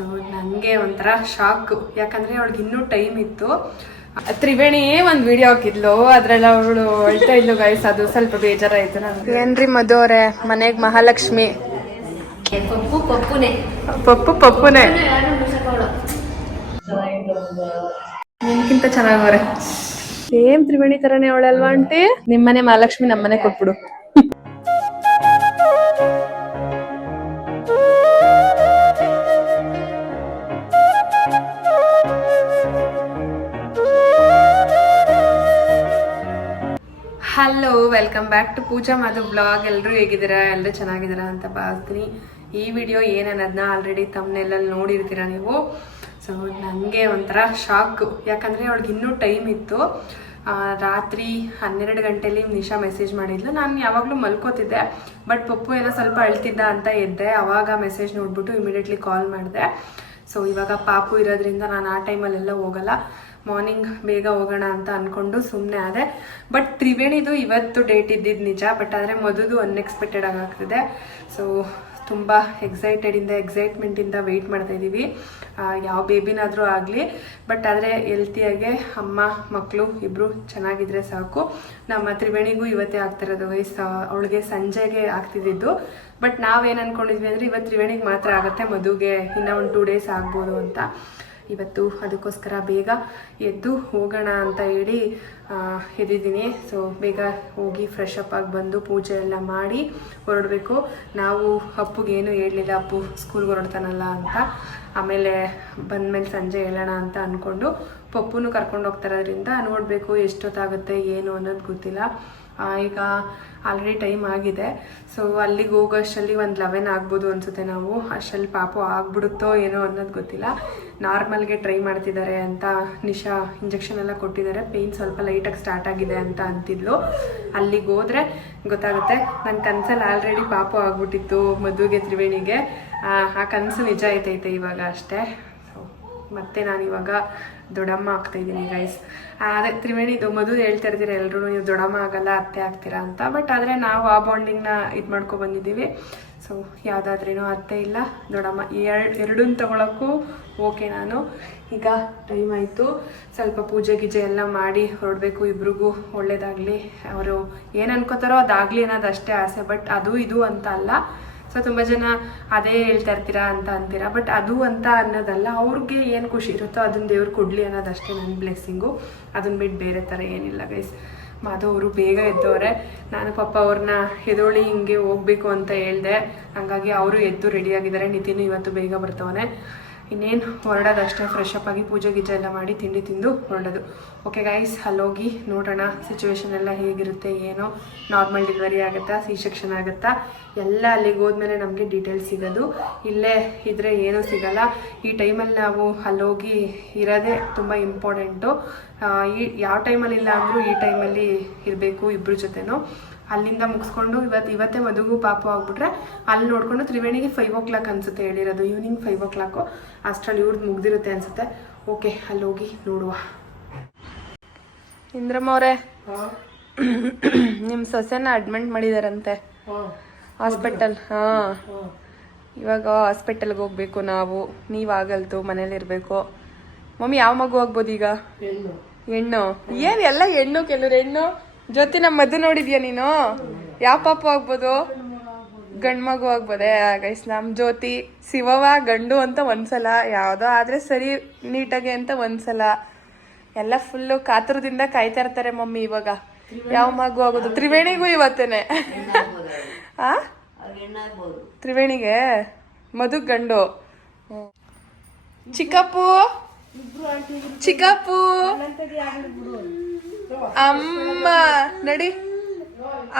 So ನನಗೆ ಒಂಥರ shock, ಯಾಕಂದರೆ ಅವಳಿಗೆ ಇನ್ನೂ ಟೈಮ್ ಇತ್ತು. ತ್ರಿವೇಣಿ ಒಂದು ವಿಡಿಯೋ ಹಾಕಿದ್ಲು, ಅದ್ರೆಲ್ಲ ಅವಳು ಅಳ್ತಾ ಇದ್ಲು ಗೈಸ್, ಅದು ಸ್ವಲ್ಪ ಬೇಜಾರಾಯ್ತು ನನಗೆ. ಏನ್ರಿ ಮಧು ಅವರೇ, ಮನೆಗೆ ಮಹಾಲಕ್ಷ್ಮಿ. ಪಪ್ಪುನೇ ನಿಮ್ಗಿಂತ ಚೆನ್ನಾಗವ್ರೆ. ಸೇಮ್ ತ್ರಿವೇಣಿ ತರನೇ ಅವಳಲ್ವಾ ಆಂಟಿ? ನಿಮ್ಮನೆ ಮಹಾಲಕ್ಷ್ಮಿ ನಮ್ಮನೆ ಕೊಟ್ಬಿಡು. Hello, welcome back to Pooja Madhu blog. ಎಲ್ಲರೂ ಹೇಗಿದ್ದೀರಾ? ಎಲ್ಲರೂ ಚೆನ್ನಾಗಿದ್ದೀರಾ ಅಂತ ಭಾವಿಸ್ತೀನಿ. ಈ ವಿಡಿಯೋ ಏನನ್ನೋದನ್ನ ಆಲ್ರೆಡಿ ತಮ್ಮನೆಲ್ಲಲ್ಲಿ ನೋಡಿರ್ತೀರ ನೀವು. ಸೊ ನನಗೆ ಒಂಥರ ಶಾಕು, ಯಾಕಂದರೆ ಅವಳಿಗೆ ಇನ್ನೂ ಟೈಮ್ ಇತ್ತು. ರಾತ್ರಿ 12 ಗಂಟೆಲಿ ನಿಶಾ ಮೆಸೇಜ್ ಮಾಡಿದ್ಲು. ನಾನು ಯಾವಾಗಲೂ ಮಲ್ಕೋತಿದ್ದೆ, ಬಟ್ ಪಪ್ಪು ಏನೋ ಸ್ವಲ್ಪ ಅಳ್ತಿದ್ದ ಅಂತ ಎದ್ದೆ. ಆವಾಗ ಮೆಸೇಜ್ ನೋಡ್ಬಿಟ್ಟು ಇಮಿಡಿಯೇಟ್ಲಿ ಕಾಲ್ ಮಾಡಿದೆ. ಸೊ ಇವಾಗ ಪಾಪು ಇರೋದ್ರಿಂದ ನಾನು ಆ ಟೈಮಲ್ಲೆಲ್ಲ ಹೋಗಲ್ಲ, ಮಾರ್ನಿಂಗ್ ಬೇಗ ಹೋಗೋಣ ಅಂತ ಅಂದ್ಕೊಂಡು ಸುಮ್ಮನೆ ಆದೆ. ಬಟ್ ತ್ರಿವೇಣಿದು ಇವತ್ತು ಡೇಟ್ ಇದ್ದಿದ್ದು ನಿಜ, ಬಟ್ ಆದರೆ ಮದುದು ಅನ್ಎಕ್ಸ್ಪೆಕ್ಟೆಡ್ ಆಗಾಗ್ತಿದೆ. ಸೊ ತುಂಬ ಎಕ್ಸೈಟ್ಮೆಂಟಿಂದ ವೆಯ್ಟ್ ಮಾಡ್ತಾ ಇದ್ದೀವಿ, ಯಾವ ಬೇಬಿನಾದರೂ ಆಗಲಿ. ಬಟ್ ಆದರೆ ಹೆಲ್ತಿಯಾಗೆ ಅಮ್ಮ ಮಕ್ಕಳು ಇಬ್ಬರು ಚೆನ್ನಾಗಿದ್ರೆ ಸಾಕು. ನಮ್ಮ ತ್ರಿವೇಣಿಗೂ ಇವತ್ತೇ ಆಗ್ತಿರೋದು ವಯಸ್ಸು, ಅವಳಿಗೆ ಸಂಜೆಗೆ ಆಗ್ತಿದ್ದು. ಬಟ್ ನಾವೇನು ಅಂದ್ಕೊಂಡಿದ್ವಿ ಅಂದರೆ ಇವತ್ತು ತ್ರಿವೇಣಿಗೆ ಮಾತ್ರ ಆಗುತ್ತೆ, ಮದುಗೆ ಇನ್ನೂ ಒಂದು 2 ಡೇಸ್ ಆಗ್ಬೋದು ಅಂತ. ಇವತ್ತು ಅದಕ್ಕೋಸ್ಕರ ಬೇಗ ಎದ್ದು ಹೋಗೋಣ ಅಂತ ಹೇಳಿ ಎದ್ದಿದ್ದೀನಿ. ಸೊ ಬೇಗ ಹೋಗಿ ಫ್ರೆಶ್ ಅಪ್ ಆಗಿ ಬಂದು ಪೂಜೆ ಎಲ್ಲ ಮಾಡಿ ಹೊರಡಬೇಕು. ನಾವು ಅಪ್ಪುಗೇನು ಹೇಳಲಿಲ್ಲ, ಅಪ್ಪು ಸ್ಕೂಲ್ಗೆ ಹೊರಡ್ತಾನಲ್ಲ ಅಂತ. ಆಮೇಲೆ ಬಂದಮೇಲೆ ಸಂಜೆ ಹೇಳೋಣ ಅಂತ ಅಂದ್ಕೊಂಡು ಪಪ್ಪುನು ಕರ್ಕೊಂಡು ಹೋಗ್ತಾರೋದ್ರಿಂದ ನೋಡಬೇಕು ಎಷ್ಟೊತ್ತಾಗುತ್ತೆ ಏನು ಅನ್ನೋದು ಗೊತ್ತಿಲ್ಲ. ಈಗ ಆಲ್ರೆಡಿ ಟೈಮ್ ಆಗಿದೆ. ಸೊ ಅಲ್ಲಿಗೆ ಹೋಗೋಷ್ಟರಲ್ಲಿ ಒಂದು 11 ಆಗ್ಬೋದು ಅನಿಸುತ್ತೆ. ನಾವು ಅಷ್ಟರಲ್ಲಿ ಪಾಪು ಆಗ್ಬಿಡುತ್ತೋ ಏನೋ ಅನ್ನೋದು ಗೊತ್ತಿಲ್ಲ. ನಾರ್ಮಲ್ಗೆ ಟ್ರೈ ಮಾಡ್ತಿದ್ದಾರೆ ಅಂತ ನಿಶಾ ಇಂಜೆಕ್ಷನ್ ಎಲ್ಲ ಕೊಟ್ಟಿದ್ದಾರೆ. ಪೇಯ್ನ್ ಸ್ವಲ್ಪ ಲೈಟಾಗಿ ಸ್ಟಾರ್ಟ್ ಆಗಿದೆ ಅಂತ ಅಂತಿದ್ಲು. ಅಲ್ಲಿಗೆ ಹೋದರೆ ಗೊತ್ತಾಗುತ್ತೆ. ನನ್ನ ಕನಸಲ್ಲಿ ಆಲ್ರೆಡಿ ಪಾಪು ಆಗ್ಬಿಟ್ಟಿತ್ತು ಮದುವೆಗೆ ತ್ರಿವೇಣಿಗೆ. ಆ ಕನಸು ನಿಜ ಆಯ್ತೈತೆ ಇವಾಗ ಅಷ್ಟೇ. ಮತ್ತು ನಾನಿವಾಗ ದೊಡ್ಡಮ್ಮ ಆಗ್ತಾಯಿದ್ದೀನಿ ಗೈಸ್. ಅದೇ ತ್ರಿವೇಣಿದು ಮದುವೆ ಹೇಳ್ತಾ ಇರ್ತೀರ ಎಲ್ಲರೂ, ನೀವು ದೊಡ್ಡಮ್ಮ ಆಗಲ್ಲ ಅತ್ತೆ ಆಗ್ತೀರಾ ಅಂತ. ಬಟ್ ಆದರೆ ನಾವು ಆ ಬಾಂಡಿಂಗ್ನ ಇದು ಮಾಡ್ಕೊಬಂದಿದ್ದೀವಿ. ಸೊ ಯಾವುದಾದ್ರೇನೋ ಅತ್ತೆ ಇಲ್ಲ ದೊಡ್ಡಮ್ಮ ಎರಡನ್ನ ತೊಗೊಳಕ್ಕೂ ಓಕೆ. ನಾನು ಈಗ ಟೈಮ್ ಆಯಿತು, ಸ್ವಲ್ಪ ಪೂಜೆ ಗೀಜೆ ಎಲ್ಲ ಮಾಡಿ ಹೊರಡಬೇಕು. ಇಬ್ರಿಗೂ ಒಳ್ಳೇದಾಗಲಿ, ಅವರು ಏನು ಅನ್ಕೋತಾರೋ ಅದಾಗಲಿ ಅನ್ನೋದು ಅಷ್ಟೇ ಆಸೆ. ಬಟ್ ಅದು ಇದು ಅಂತ ಅಲ್ಲ. ಸೊ ತುಂಬ ಜನ ಅದೇ ಹೇಳ್ತಾ ಇರ್ತೀರಾ ಅಂತ ಅಂತೀರಾ, ಬಟ್ ಅದು ಅಂತ ಅನ್ನೋದಲ್ಲ. ಅವ್ರಿಗೆ ಏನು ಖುಷಿ ಇರುತ್ತೋ ಅದನ್ನ ದೇವ್ರು ಕೊಡಲಿ ಅನ್ನೋದಷ್ಟೇ ನನ್ನ ಬ್ಲೆಸ್ಸಿಂಗು. ಅದನ್ನ ಬಿಟ್ಟು ಬೇರೆ ಥರ ಏನಿಲ್ಲ ಗೈಸ್. ಮಾಧು ಅವರು ಬೇಗ ಎದ್ದವ್ರೆ. ನಾನು ಪಾಪ ಅವ್ರನ್ನ ಎದೋಳಿ ಹಿಂಗೆ ಹೋಗಬೇಕು ಅಂತ ಹೇಳಿದೆ, ಹಾಗಾಗಿ ಅವರು ಎದ್ದು ರೆಡಿಯಾಗಿದ್ದಾರೆ. ನಿತಿನು ಇವತ್ತು ಬೇಗ ಬರ್ತವನೆ. ಇನ್ನೇನು ಹೊರಡೋದಷ್ಟೇ, ಫ್ರೆಶ್ ಅಪ್ ಆಗಿ ಪೂಜೆ ಗೀಜೆ ಎಲ್ಲ ಮಾಡಿ ತಿಂಡಿ ತಿಂದು ಹೊರಡೋದು. ಓಕೆ ಗೈಸ್, ಅಲ್ಲೋಗಿ ನೋಡೋಣ ಸಿಚುವೇಶನ್ ಎಲ್ಲ ಹೇಗಿರುತ್ತೆ, ಏನೋ ನಾರ್ಮಲ್ ಡೆಲಿವರಿ ಆಗುತ್ತಾ, ಸಿ ಸೆಕ್ಷನ್ ಆಗುತ್ತಾ, ಎಲ್ಲ ಅಲ್ಲಿಗೆ ಹೋದ್ಮೇಲೆ ನಮಗೆ ಡೀಟೇಲ್ಸ್ ಸಿಗೋದು. ಇಲ್ಲೇ ಇದ್ದರೆ ಏನೂ ಸಿಗಲ್ಲ. ಈ ಟೈಮಲ್ಲಿ ನಾವು ಅಲ್ಲೋಗಿ ಇರೋದೇ ತುಂಬ ಇಂಪಾರ್ಟೆಂಟು. ಯಾವ ಟೈಮಲ್ಲಿ ಇಲ್ಲ ಅಂದರೂ ಈ ಟೈಮಲ್ಲಿ ಇರಬೇಕು ಇಬ್ಬರ ಜೊತೆನೂ. ಅಲ್ಲಿಂದ ಮುಗಿಸ್ಕೊಂಡು ಇವತ್ತೇ ಮದುವೆಗೂ ಪಾಪು ಆಗ್ಬಿಟ್ರೆ ಅಲ್ಲಿ ನೋಡಿಕೊಂಡು ತ್ರಿವೇಣಿಗೆ 5 o'clock ಅನಿಸುತ್ತೆ ಹೇಳಿರೋದು, ಈವ್ನಿಂಗ್ 5 o'clock. ಅಷ್ಟರಲ್ಲಿ ಇವ್ರದ್ದು ಮುಗ್ದಿರುತ್ತೆ ಅನಿಸುತ್ತೆ. ಓಕೆ, ಅಲ್ಲಿ ಹೋಗಿ ನೋಡುವ. ಇಂದ್ರಮ್ಮ ಅವರೇ, ನಿಮ್ಮ ಸೊಸೆನ ಅಡ್ಮಿಟ್ ಮಾಡಿದಾರಂತೆ ಹಾಸ್ಪಿಟಲ್. ಇವಾಗ ಹಾಸ್ಪಿಟಲ್ಗೆ ಹೋಗ್ಬೇಕು ನಾವು. ನೀವಾಗಲ್ತು ಮನೇಲಿರಬೇಕು. ಮಮ್ಮಿ ಯಾವ ಮಗು ಆಗ್ಬೋದು ಈಗ? ಹೆಣ್ಣು. ಏನು ಎಲ್ಲ ಹೆಣ್ಣು, ಕೆಲವ್ರು ಹೆಣ್ಣು. ಜ್ಯೋತಿ, ನಮ್ಮ ಮದ್ದು ನೋಡಿದ್ಯಾ ನೀನು? ಯಾವ ಪಾಪು ಆಗ್ಬೋದು? ಗಂಡು ಮಗು ಆಗ್ಬೋದೇ ಗೈಸ್. ನಮ್ಮ ಜ್ಯೋತಿ ಶಿವವ ಗಂಡು ಅಂತ ಒಂದ್ಸಲ, ಯಾವುದೋ ಆದರೆ ಸರಿ ನೀಟಾಗೆ ಅಂತ ಒಂದ್ಸಲ. ಎಲ್ಲ ಫುಲ್ಲು ಕಾತುರದಿಂದ ಕಾಯ್ತಾ ಇರ್ತಾರೆ ಮಮ್ಮಿ ಇವಾಗ ಯಾವ ಮಗು ಆಗೋದು. ತ್ರಿವೇಣಿಗೂ ಇವತ್ತೇನೆ. ತ್ರಿವೇಣಿಗೆ ಮಧು ಗಂಡು. ಚಿಕ್ಕಪ್ಪು ಅಮ್ಮ ನಡಿ.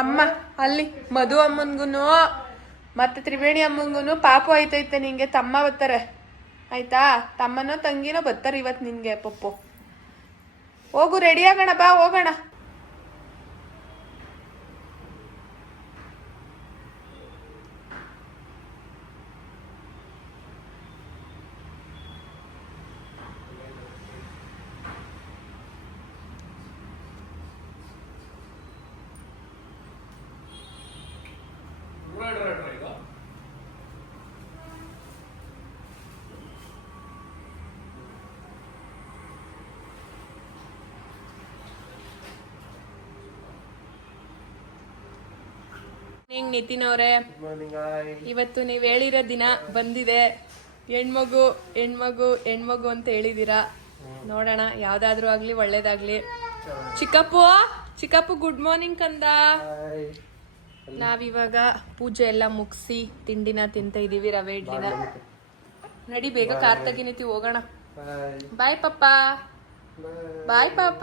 ಅಮ್ಮ ಅಲ್ಲಿ ಮಧು ಅಮ್ಮನ್ಗುನು ಮತ್ತೆ ತ್ರಿವೇಣಿ ಅಮ್ಮಂಗುನು ಪಾಪು ಆಯ್ತೈತೆ. ನಿಂಗೆ ತಮ್ಮ ಬರ್ತಾರೆ ಆಯ್ತಾ? ತಮ್ಮನೋ ತಂಗಿನೋ ಬರ್ತಾರೆ ಇವತ್ತು ನಿನ್ಗೆ. ಪಪ್ಪು ಹೋಗು, ರೆಡಿ ಆಗೋಣ, ಬಾ ಹೋಗೋಣ. ನಿತಿನ್ ಅವರೇ, ಇವತ್ತು ನೀವ್ ಹೇಳಿರೋ ದಿನ ಬಂದಿದೆ. ಹೆಣ್ಮಗು ಹೆಣ್ಮಗು ಹೆಣ್ಮಗು ಅಂತ ಹೇಳಿದೀರಾ. ನೋಡೋಣ, ಯಾವ್ದಾದ್ರು ಆಗ್ಲಿ ಒಳ್ಳೇದಾಗ್ಲಿ. ಚಿಕ್ಕಪ್ಪು ಗುಡ್ ಮಾರ್ನಿಂಗ್ ಕಂದ. ನಾವಿವಾಗ ಪೂಜೆ ಎಲ್ಲ ಮುಗಿಸಿ ತಿಂಡಿನ ತಿಂತ ಇದೀವಿ, ರವೆ ಇಡ್ಲಿನ. ನಡಿ ಬೇಗ ಕಾರ್ ತೆಗಿ ನಿತಿ, ಹೋಗೋಣ. ಬಾಯ್ ಪಾಪ, ಬಾಯ್ ಪಾಪ.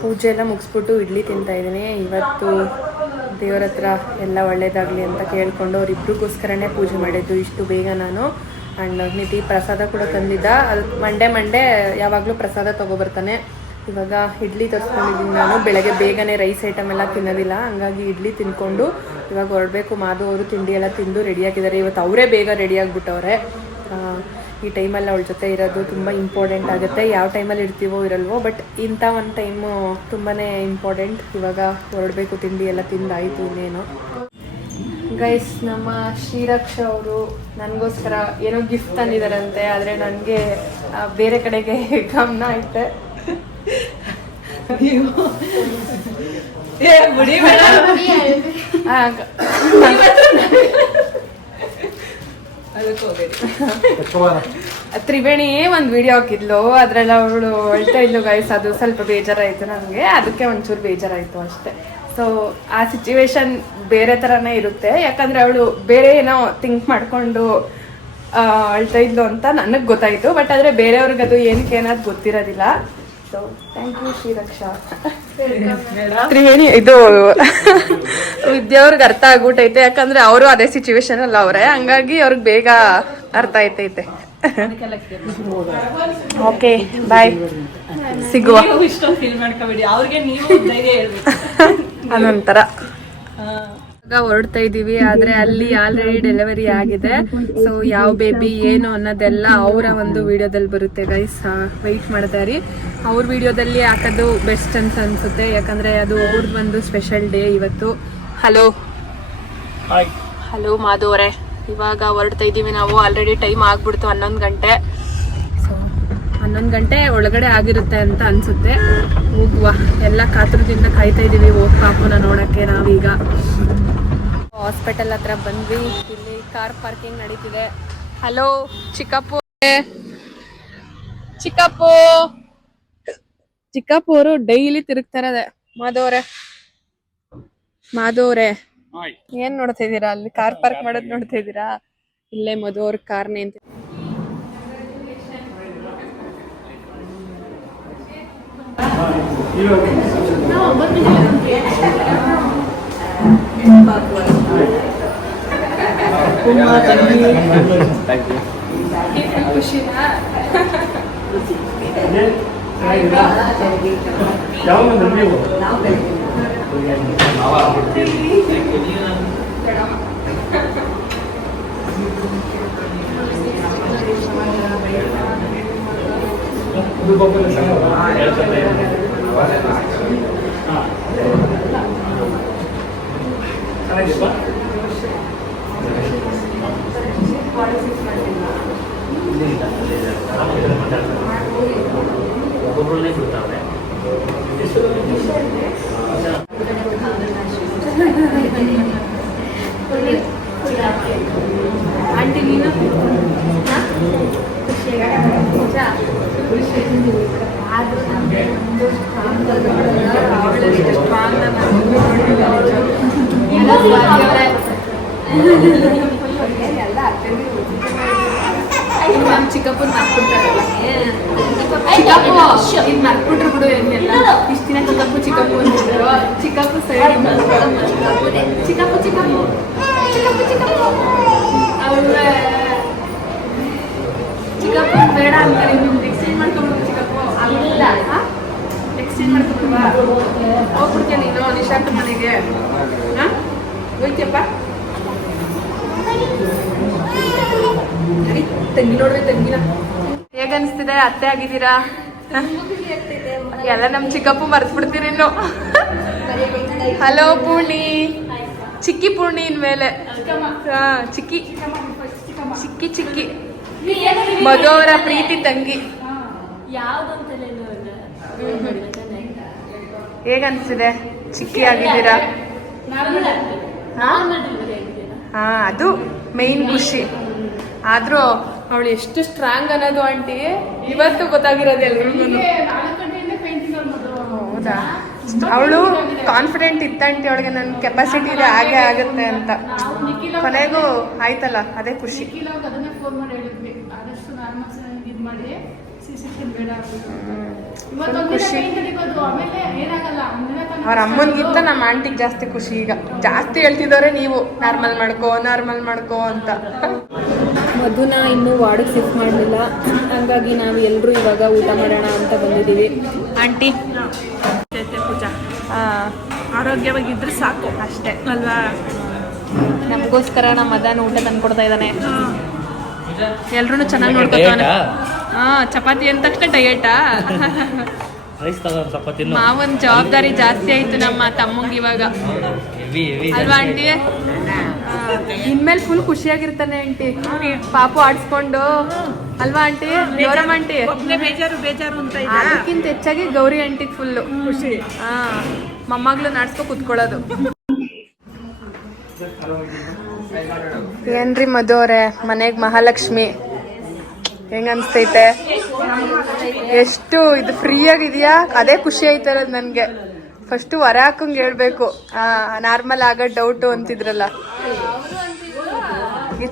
ಪೂಜೆ ಎಲ್ಲ ಮುಗಿಸ್ಬಿಟ್ಟು ಇಡ್ಲಿ ತಿಂತಾ ಇದ್ದೀನಿ. ಇವತ್ತು ದೇವ್ರ ಹತ್ರ ಎಲ್ಲ ಒಳ್ಳೇದಾಗಲಿ ಅಂತ ಕೇಳಿಕೊಂಡು ಅವರಿಬ್ರಿಗೋಸ್ಕರನೇ ಪೂಜೆ ಮಾಡಿದ್ದು ಇಷ್ಟು ಬೇಗ ನಾನು. ಆ್ಯಂಡ್ ನಿತಿ ಪ್ರಸಾದ ಕೂಡ ತಂದಿದ್ದ. ಅದು ಮಂಡೇ ಯಾವಾಗಲೂ ಪ್ರಸಾದ ತೊಗೊಬರ್ತಾನೆ. ಇವಾಗ ಇಡ್ಲಿ ತರಿಸ್ಕೊಂಡಿದ್ದೀನಿ ನಾನು. ಬೆಳಗ್ಗೆ ಬೇಗನೆ ರೈಸ್ ಐಟಮ್ ಎಲ್ಲ ತಿನ್ನೋದಿಲ್ಲ, ಹಂಗಾಗಿ ಇಡ್ಲಿ ತಿಂದ್ಕೊಂಡು ಇವಾಗ ಹೊರಡಬೇಕು. ಮಾಧು ಅವರು ತಿಂಡಿ ಎಲ್ಲ ತಿಂದು ರೆಡಿಯಾಗಿದ್ದಾರೆ. ಇವತ್ತು ಅವರೇ ಬೇಗ ರೆಡಿಯಾಗಿಬಿಟ್ಟವ್ರೆ. ಈ ಟೈಮಲ್ಲಿ ಅವಳ ಜೊತೆ ಇರೋದು ತುಂಬ ಇಂಪಾರ್ಟೆಂಟ್ ಆಗುತ್ತೆ. ಯಾವ ಟೈಮಲ್ಲಿ ಇರ್ತೀವೋ ಇರಲ್ವೋ, ಬಟ್ ಇಂಥ ಒಂದು ಟೈಮು ತುಂಬಾ ಇಂಪಾರ್ಟೆಂಟ್. ಇವಾಗ ಹೊರಡಬೇಕು. ತಿಂಡಿ ಎಲ್ಲ ತಿಂದಾಯಿತು. ಇನ್ನೇನು ಗೈಸ್, ನಮ್ಮ ಶ್ರೀರಕ್ಷ ಅವರು ನನಗೋಸ್ಕರ ಏನೋ ಗಿಫ್ಟ್ ತಂದಿದ್ದಾರಂತೆ. ಆದರೆ ನನಗೆ ಬೇರೆ ಕಡೆಗೆ ಗಮನ ಐತೆ. ತ್ರಿವೇಣಿ ಒಂದು ವಿಡಿಯೋ ಹಾಕಿದ್ಲು, ಅದ್ರಲ್ಲಿ ಅವಳು ಹೇಳ್ತಾ ಇದ್ಲು ಗೈಸ್, ಅದು ಸ್ವಲ್ಪ ಬೇಜಾರಾಯಿತು ನನಗೆ. ಅದಕ್ಕೆ ಒಂಚೂರು ಬೇಜಾರಾಯಿತು ಅಷ್ಟೇ. ಸೊ ಆ ಸಿಚುವೇಶನ್ ಬೇರೆ ಥರನೇ ಇರುತ್ತೆ, ಯಾಕಂದರೆ ಅವಳು ಬೇರೆ ಏನೋ ಥಿಂಕ್ ಮಾಡಿಕೊಂಡು ಅಳ್ತಾ ಇದ್ಲು ಅಂತ ನನಗೆ ಗೊತ್ತಾಯಿತು. ಬಟ್ ಆದರೆ ಬೇರೆಯವ್ರಿಗೆ ಅದು ಏನಕ್ಕೆ ಏನಾದ್ರು ಗೊತ್ತಿರೋದಿಲ್ಲ. So thank you Shreeraksha. Triveni ಇದು ವಿದ್ಯಾವ್ರಿಗೆ ಅರ್ಥ ಆಗ್ಬಿಟ್ಟೈತೆ, ಯಾಕಂದ್ರೆ ಅವರು ಅದೇ ಸಿಚುವೇಶನ್ ಅಲ್ಲ ಅವ್ರೆ, ಹಂಗಾಗಿ ಅವ್ರಿಗೆ ಬೇಗ ಅರ್ಥ ಆಯ್ತೈತೆ. ಓಕೆ ಬಾಯ್, ಸಿಗುವ. ಅದೊಂಥರ ಇವಾಗ ಹೊರಡ್ತಾ ಇದೀವಿ. ಆದ್ರೆ ಅಲ್ಲಿ ಆಲ್ರೆಡಿ ಡೆಲಿವರಿ ಆಗಿದೆ. ಸೊ ಯಾವ ಬೇಬಿ ಏನು ಅನ್ನೋದೆಲ್ಲ ಅವರ ಒಂದು ವಿಡಿಯೋದಲ್ಲಿ ಬರುತ್ತೆ ಗೈಸ್, ವೆಯ್ಟ್ ಮಾಡ್ತಾ ಇರಿ. ಅವ್ರ ವಿಡಿಯೋದಲ್ಲಿ ಹಾಕೋದು ಬೆಸ್ಟ್ ಅಂತ ಅನ್ಸುತ್ತೆ, ಯಾಕಂದ್ರೆ ಅದು ಅವ್ರದ್ದು ಒಂದು ಸ್ಪೆಷಲ್ ಡೇ ಇವತ್ತು. ಹಲೋ ಮಾಧು ಅವರೇ, ಇವಾಗ ಹೊರಡ್ತಾ ಇದೀವಿ ನಾವು. ಆಲ್ರೆಡಿ ಟೈಮ್ ಆಗ್ಬಿಡ್ತು 11 ಗಂಟೆ. ಸೊ 11 ಗಂಟೆ ಒಳಗಡೆ ಆಗಿರುತ್ತೆ ಅಂತ ಅನ್ಸುತ್ತೆ. ಹೋಗುವ, ಎಲ್ಲ ಕಾತುರದಿಂದ ಕಾಯ್ತಾ ಇದೀವಿ ಹೋಗಿ ಪಾಪುನ ನೋಡಕ್ಕೆ. ನಾವೀಗ ಹಾಸ್ಪಿಟಲ್ ಹತ್ರ ಬಂದ್ವಿ. ಇಲ್ಲಿ ಕಾರ್ ಪಾರ್ಕಿಂಗ್ ನಡೀತಿದೆ. ಹಲೋ ಚಿಕ್ಕಪ್ಪು ಅವರು ಡೈಲಿ ತಿರುಗ್ತಾರದೆ. ಮಾಧವ್ರೆ ಏನ್ ನೋಡ್ತಾ ಇದ್ದೀರಾ? ಅಲ್ಲಿ ಕಾರ್ ಪಾರ್ಕ್ ಮಾಡೋದ್ ನೋಡ್ತಾ ಇದ್ದೀರಾ? ಇಲ್ಲೇ ಮಧು ಅವ್ರ ಕಾರ್ನೇ ಅಂತ. ಖುಷಿನಾ? ಆಂಟಿ ನೀನು ನಮ್ ಚಿಕ್ಕಪ್ಪನ ಮರ್ಬಿಡ್ತಾರಲ್ಲ, ಇದು ಮರ್ಬಿಟ್ರು ಬಿಡು. ಏನೆಲ್ಲ ಇಷ್ಟ ದಿನ ಚಿಕ್ಕಪ್ಪು ಅಂತಿದ್ರು. ಚಿಕ್ಕಪ್ಪು ಸೈಡ್ ಚಿಕ್ಕಪ್ಪು ಅವ್ರೆ ಚಿಕ್ಕಪ್ಪು ಬೇಡ ಅಂತಾರೆ. ನಿಮ್ದು ಎಕ್ಸ್ಚೇಂಜ್ ಮಾಡ್ಕೊಂಡ್ಬಿಡು. ಚಿಕ್ಕಪ್ಪು ಅಲ್ಲ, ಎಕ್ಸ್ಚೇಂಜ್ ಮಾಡ್ಕೊಂಡ್ಬಿಡುವ. ಹೋಗ್ಬಿಡ್ತೀಯ ನೀನು ನಿಶಾಂತ್ ಮನೆಗೆ? ಹೋಯ್ತಿಯಪ್ಪ? ತಂಗಿ ನೋಡ್ವೆ, ತಂಗಿನ ಹೇಗನ್ಸ್ತಿದೆ? ಅತ್ತೆ ಆಗಿದ್ದೀರಾ? ಎಲ್ಲ ನಮ್ ಚಿಕ್ಕಪ್ಪು ಮರ್ತ್ಬಿಡ್ತೀರಿ ಇನ್ನು. ಹಲೋ ಪೂರ್ಣಿ, ಚಿಕ್ಕಿ ಪೂರ್ಣಿ ಇನ್ಮೇಲೆ. ಚಿಕ್ಕಿ ಮಧು ಅವರ ಪ್ರೀತಿ ತಂಗಿ. ಹೇಗನ್ಸ್ತಿದೆ? ಚಿಕ್ಕಿ ಆಗಿದ್ದೀರಾ? ಹಾ ಅದು ಮೇನ್ ಖುಷಿ. ಆದ್ರೂ ಅವಳು ಎಷ್ಟು ಸ್ಟ್ರಾಂಗ್ ಅನ್ನೋದು ಆಂಟಿ ಇವತ್ತು ಗೊತ್ತಾಗಿರೋದು ಎಲ್ರಿಗೂ. ಹೌದಾ, ಅವಳು ಕಾನ್ಫಿಡೆಂಟ್ ಇತ್ತಂಟಿ ಅವಳಿಗೆ ನನ್ನ ಕೆಪಾಸಿಟಿ ಇದೆ ಹಾಗೆ ಆಗುತ್ತೆ ಅಂತ. ಕೊನೆಗೂ ಆಯ್ತಲ್ಲ, ಅದೇ ಖುಷಿ. ಖುಷಿ. ಅವ್ರ ಅಮ್ಮನಿಗಿಂತ ನಮ್ಮ ಆಂಟಿಗೆ ಜಾಸ್ತಿ ಖುಷಿ. ಈಗ ಜಾಸ್ತಿ ಹೇಳ್ತಿದ್ದವ್ರೆ ನೀವು ನಾರ್ಮಲ್ ಮಾಡ್ಕೋ ಅಂತ. ಮಧುನ ಇನ್ನೂ ವಾರ್ಡಿಗೆ ಶಿಫ್ಟ್ ಮಾಡಲಿಲ್ಲ, ಹಂಗಾಗಿ ನಾವು ಎಲ್ಲರೂ ಇವಾಗ ಊಟ ಮಾಡೋಣ ಅಂತ ಬಂದಿದ್ದೀವಿ. ಆಂಟಿ ಪೂಜಾ ಆರೋಗ್ಯವಾಗಿದ್ರೆ ಸಾಕು ಅಷ್ಟೇ ಅಲ್ವಾ. ನಮಗೋಸ್ಕರ ನಮ್ಮ ಮದನ ಊಟ ತಂದು ಕೊಡ್ತಾ ಇದ್ದಾನೆ. ಎಲ್ರೂ ಚೆನ್ನಾಗಿ ನೋಡ್ಕೊತಾನೆ. ಚಪಾತಿ ಅಂದ ತಕ್ಷಣ ಡಯಟಾ. ಮಾವನ್ ಜವಾಬ್ದಾರಿ ಜಾಸ್ತಿ ಆಯ್ತು ನಮ್ಮ ತಮ್ಮಂಗೆ ಇವಾಗ ಅಲ್ವಾ ಆಂಟಿ. ಇನ್ಮೇಲೆ ಫುಲ್ ಖುಷಿಯಾಗಿರ್ತಾನೆ ಆಂಟಿ, ಪಾಪು ಆಡ್ಸ್ಕೊಂಡು ಅಲ್ವಾ ಆಂಟಿ. ಗೌರಮ್ಮ ಆಂಟಿ ಬೇಜಾರು ಅಂತ ಅದಕ್ಕಿಂತ ಹೆಚ್ಚಾಗಿ ಗೌರಿ ಆಂಟಿಗೆ ಫುಲ್ಲು ಖುಷಿ. ಮೊಮ್ಮಗಳು ನಾಡ್ಸ್ಕೊ ಕುತ್ಕೊಳ್ಳೋದು. ಏನ್ರಿ ಮಧು ಅವ್ರೆ, ಮನೆಗ್ ಮಹಾಲಕ್ಷ್ಮಿ ಹೆಂಗ ಅನ್ಸ್ತೈತೆ? ಎಷ್ಟು ಇದು ಫ್ರೀ ಆಗಿದ್ಯಾ, ಅದೇ ಖುಷಿ ಆಯ್ತಾರದ್ ನನ್ಗೆ. ಫಸ್ಟ್ ಹೊರ ಹಾಕಂಗ್ ಹೇಳ್ಬೇಕು, ನಾರ್ಮಲ್ ಆಗ ಡೌಟು ಅಂತಿದ್ರಲ್ಲ,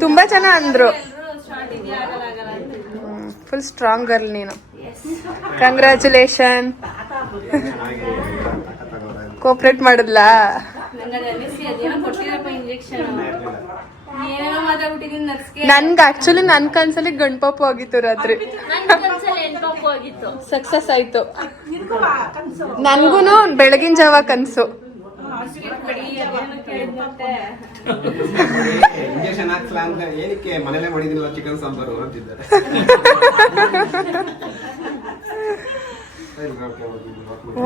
ತುಂಬಾ ಜನ ಅಂದ್ರು. ಫುಲ್ ಸ್ಟ್ರಾಂಗ್ ಗರ್ಲ್ ನೀನು. ಕಂಗ್ರ್ಯಾಚುಲೇಷನ್. ಕೋಪರೇಟ್ ಮಾಡಿದ್ಲಾ? ನನ್ಗೆ ಆಕ್ಚುಲಿ ನನ್ ಕನ್ಸಲ್ಲಿ ಗಂಡ್ಪಾಪು ಆಗಿತ್ತು ರಾತ್ರಿ. ಸಕ್ಸಸ್ ಆಯ್ತು. ನನ್ಗೂನು ಬೆಳಗಿನ ಜಾವ ಕನ್ಸು.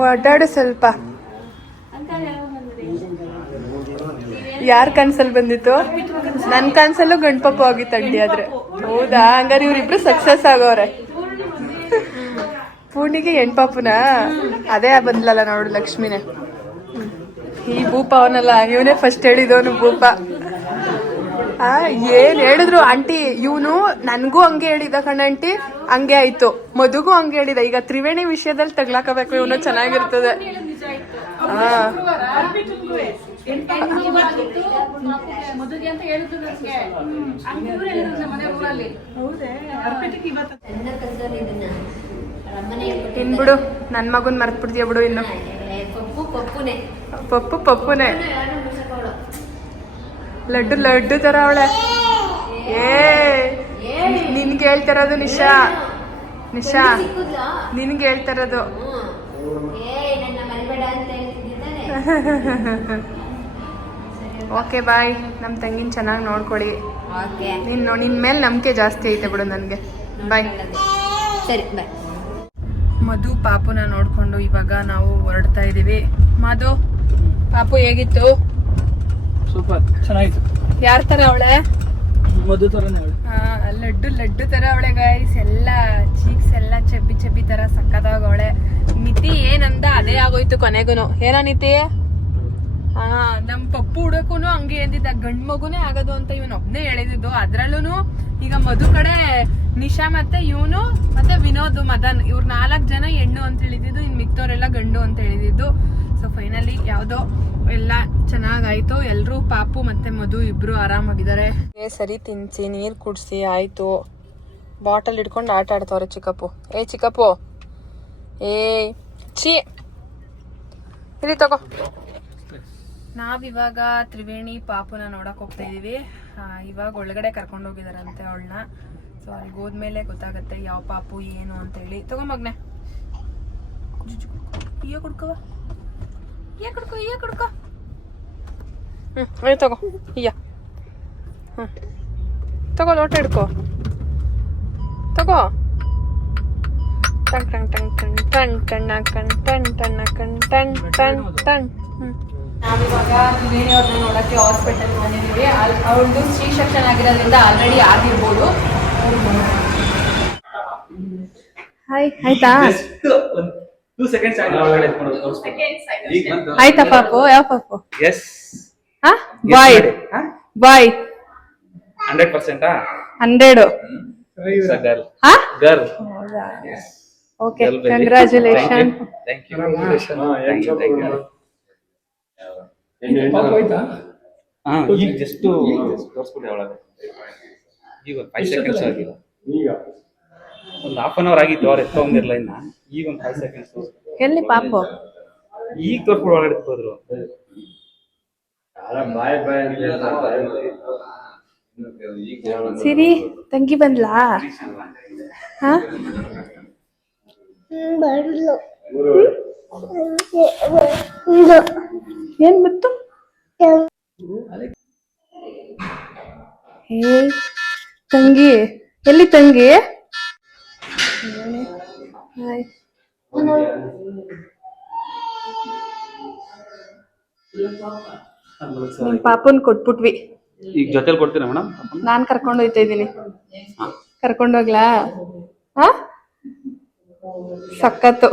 ಓಡಾಡು ಸ್ವಲ್ಪ. ಯಾರ್ ಕನ್ಸಲ್ ಬಂದಿತ್ತು? ನನ್ ಕನ್ಸಲ್ಲೂ ಗಂಡ್ಪಾಪು ಆಗಿತ್ತು ಅಂಟಿ. ಆದ್ರೆ ಹೌದಾ, ಹಂಗಾರೆ ಇವ್ರಿಬ್ರು ಸಕ್ಸಸ್ ಆಗೋರೆ. ಪೂರ್ಣಿಗೆ ಹೆಣ್ಪಾಪುನ ಅದೇ ಬಂದ್ಲಲ್ಲ ನೋಡು, ಲಕ್ಷ್ಮಿನೇ. ಈ ಭೂಪ ಅವನಲ್ಲ, ಇವನೇ ಫಸ್ಟ್ ಹೇಳಿದವನು ಭೂಪ. ಏನ್ ಹೇಳಿದ್ರು ಆಂಟಿ, ಇವನು ನನ್ಗೂ ಹಂಗೆ ಹೇಳಿದ ಕಣಂಟಿ, ಹಂಗೆ ಆಯ್ತು. ಮಧುಗೂ ಹಂಗೆ ಹೇಳಿದ. ಈಗ ತ್ರಿವೇಣಿ ವಿಷಯದಲ್ಲಿ ತಗ್ಲಾಕಬೇಕು, ಇವನು ಚೆನ್ನಾಗಿರ್ತದೆ. ಇನ್ ಬಿಡು, ನನ್ ಮಗುನ್ ಮರ್ತ್ ಬಿಡ್ತೀಯ ಬಿಡು. ಇನ್ನು ಪಪ್ಪುನೇ ಲಡ್ಡು ತರ ಅವಳೆ. ನಿನ್ಗೆ ಹೇಳ್ತಾರದು ನಿಶಾ, ನಿನ್ಗೆ ಹೇಳ್ತಾರದು. Okay bye. ನಮ್ಮ ತಂಗಿನ ಚೆನ್ನಾಗಿ ನೋಡ್ಕೊಳ್ಳಿ. ನಿನ್ ಮೇಲೆ ನಂಬಿಕೆ ಜಾಸ್ತಿ ಐತೆ ಬಿಡು ನನ್ಗೆ. ಬಾಯ್. ಸರಿ ಬಾಯ್. ಮಧು ಪಾಪುನ ನೋಡ್ಕೊಂಡು ಇವಾಗ ನಾವು ಹೊರಡ್ತಾ ಇದೀವಿ. ಮಧು, ಪಾಪು ಹೇಗಿತ್ತು? ಸೂಪರ್, ಚೆನ್ನಾಗಿತ್ತು. ಯಾರ ತರ ಅವಳೆ? ಮಧು ತರನೇ ಅವಳೆ. ಲಡ್ಡು ತರ ಅವಳೆ ಗೈಸ್. ಎಲ್ಲ ಚೀಕ್ಸ್ ಎಲ್ಲ ಚಬ್ಬಿ ತರ ಸಕ್ಕದಾಗ ಅವಳೆ. ನಿತಿ ಏನಂದ ಅದೇ ಆಗೋಯ್ತು ಕೊನೆಗೂನು. ಏನೋ ನಿತಿ? ನಮ್ ಪಪ್ಪು ಹುಡಕೂನು ಹಂಗೆ ಎಂದಿದ್ದ, ಗಂಡ್ ಮಗುನೇ ಆಗೋದು ಅಂತ ಇವನ್ ಒಬ್ನೇ ಹೇಳಿದ್ದು. ಅದ್ರಲ್ಲೂ ಈಗ ಮಧು ಕಡೆ ನಿಶಾ ಮತ್ತೆ ಇವನು ಮತ್ತೆ ವಿನೋದ್ ಮದನ್, ಇವ್ರ 4 ಜನ ಹೆಣ್ಣು ಅಂತ ಹೇಳಿದ್ದು, ಇನ್ ಮಿಕ್ತವ್ರೆಲ್ಲ ಗಂಡು ಅಂತ ಹೇಳಿದ್ದು. ಸೊ ಫೈನಲಿ ಯಾವ್ದೋ ಎಲ್ಲ ಚೆನ್ನಾಗಾಯ್ತು. ಎಲ್ರು ಪಾಪು ಮತ್ತೆ ಮಧು ಇಬ್ರು ಆರಾಮಾಗಿದ್ದಾರೆ. ಸರಿ ತಿನ್ಸಿ, ನೀರ್ ಕುಡ್ಸಿ ಆಯ್ತು. ಬಾಟಲ್ ಹಿಡ್ಕೊಂಡು ಆಟ ಆಡ್ತವ್ರೆ ಚಿಕ್ಕಪ್ಪು. ಚಿಕ್ಕಪ್ಪು, ಛೀ ಇಲ್ಲಿ ತಗೋ. ನಾವಿವಾಗ ತ್ರಿವೇಣಿ ಪಾಪುನ ನೋಡಕ್ ಹೋಗ್ತಾ ಇದೀವಿ. ಇವಾಗ ಒಳಗಡೆ ಕರ್ಕೊಂಡು ಹೋಗಿದಾರಂತೆ ಅವಳನ್ನ. ಸೊ ಅಲ್ಲಿಗೆ ಹೋದ್ಮೇಲೆ ಗೊತ್ತಾಗತ್ತೆ ಯಾವ ಪಾಪು ಏನು ಅಂತ ಹೇಳಿ. ತಗೋ ಮಗ್ನೆ, ಕುಡ್ಕೋ. ತಗೋ ತಗೋ, ಲೋಟ ಹಿಡ್ಕೋ. ತಗೋ. ನಾವಿವಾಗ ತ್ರಿವೇಣಿ ಅವ್ರನ್ನ ನೋಡಕ್ಕೆ ಹಾಸ್ಪಿಟಲ್ ಬಂದಿದ್ದೀವಿ. ಅವಳದು ಸಿ ಸೆಕ್ಷನ್ ಆಗಿರೋದ್ರಿಂದ ಆಲ್ರೆಡಿ ಆಗಿರ್ಬೋದು. ಆಯ್ತಾ? ಆಯ್ತಾ ಪಾಪು? ಯಾವ ಪಾಪು? ಹಾ ಬಾಯ್ ಬಾಯ್ 100%? 100. It's a girl. ಹಾ Girl. Okay Girl baby. Congratulation. Thank you. Thank you. Thank you. ಪಾಪ ಹೋಯ್ತಾ ಈಗ ಜಸ್ಟ್ ತೋರಿಸ್ಬಿಟ್ಟೆ ಒಳಗೆ. ಈಗ 5 seconds ಆಗಿಲ್ಲ. ಒಂದು ಹಾಫ್ ಅನ್ ಅವರ್ ಆಗಿತ್ತು ಅವ್ರು ಎತ್ತೊಂದಿರಲ್ಲ ಇನ್ನ. ಈಗ ಒಂದು 5 seconds. ಎಲ್ಲಿ ಪಾಪು? ಈಗ ತೋರ್ಸ್ಬಿಟ್ಟು ಒಳಗಡೆ ಹೋದ್ರು. ಸಿರಿ ತಂಗಿ ಬಂದ್ಲಾ? ಹಾ ಏನ್ ಬಂತು? ಏ ತಂಗಿ ಎಲ್ಲಿ ತಂಗಿ? ಹಾಯ್. ನಿಮ್ ಪಾಪನ್ ಕೊಟ್ಬಿಟ್ವಿ. ಈಗ ಜೊತೆಲಿ ಕೊಡ್ತೀರಾ ಮೇಡಮ್? ನಾನ್ ಕರ್ಕೊಂಡು ಹೋಯ್ತಾ ಇದ್ದೀನಿ. ಕರ್ಕೊಂಡೋಗ್ಲಾ? ಹಾ ಸಖತ್ತು.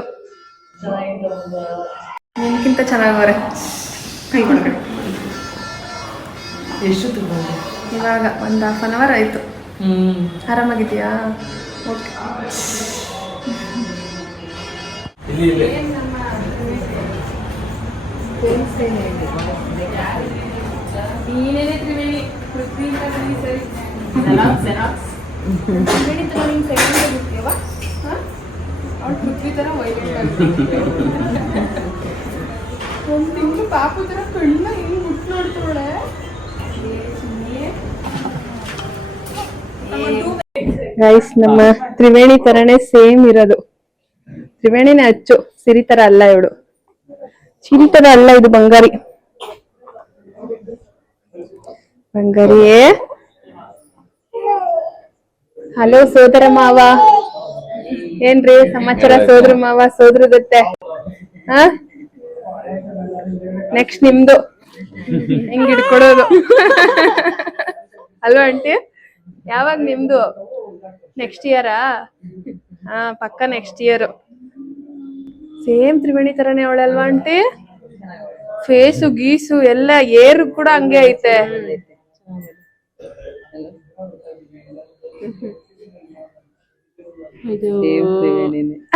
ನಿಮ್ಗಿಂತ ಚೆನ್ನಾಗವ್ರೆ. ಎಷ್ಟು ಇವಾಗ ಒಂದು ಹಾಫ್ ಅನ್ ಅವರ್ ಆಯ್ತು. ಆರಾಮಾಗಿದೆಯಾ? ಓಕೆ. ನೀನೇನೆ ತ್ರಿವೇಣಿ ಪೃಥ್ವಿ ಅಂತ ಬನ್ನಿ ಸರಿ. ತ್ರಿವೇಣಿ ತರ ನೀನು ಸೆಕೆಂಡ್ ಆಗಿರ್ತೀಯವ? ಅವ್ಳು ಪೃಥ್ವಿ ತರ ಒಂದು ತಿಂಗಳು ಪಾಪು ತರ ಕಣ್ಣ ಹಿಂಗೆ ಮುಟ್ಟು ನೋಡ್ತಾಳೆ. ಗೈಸ್ ನಮ್ಮ ತ್ರಿವೇಣಿ ತರನೇ ಸೇಮ್ ಇರೋದು. ತ್ರಿವೇಣಿನೇ ಅಚ್ಚು, ಸಿರಿ ತರ ಅಲ್ಲ ಇವಳು. ಸಿರಿ ತರ ಅಲ್ಲ, ಇದು ಬಂಗಾರಿ. ಬಂಗಾರಿ. ಹಲೋ ಸೋದರ ಮಾವ, ಏನ್ರಿ ಸಮಾಚಾರ? ಸೋದರ ಮಾವ ಸೋದರ ಜೊತೆ ಹಾ ನೆಕ್ಸ್ಟ್ ನಿಮ್ದು ಹೆಂಗ್ ಹಿಡ್ಕೊಡೋದು ಅಲ್ವಾ ಆಂಟಿ? ಯಾವಾಗ ನಿಮ್ದು? ನೆಕ್ಸ್ಟ್ ಇಯರಾ? ಹಾ ಪಕ್ಕ ನೆಕ್ಸ್ಟ್ ಇಯರ್. ಸೇಮ್ ತ್ರಿವೇಣಿ ತರನೇ ಅವಳಲ್ವಾ ಆಂಟಿ? ಫೇಸು ಗೀಸು ಎಲ್ಲ ಏರು ಕೂಡ ಹಂಗೆ ಐತೆ.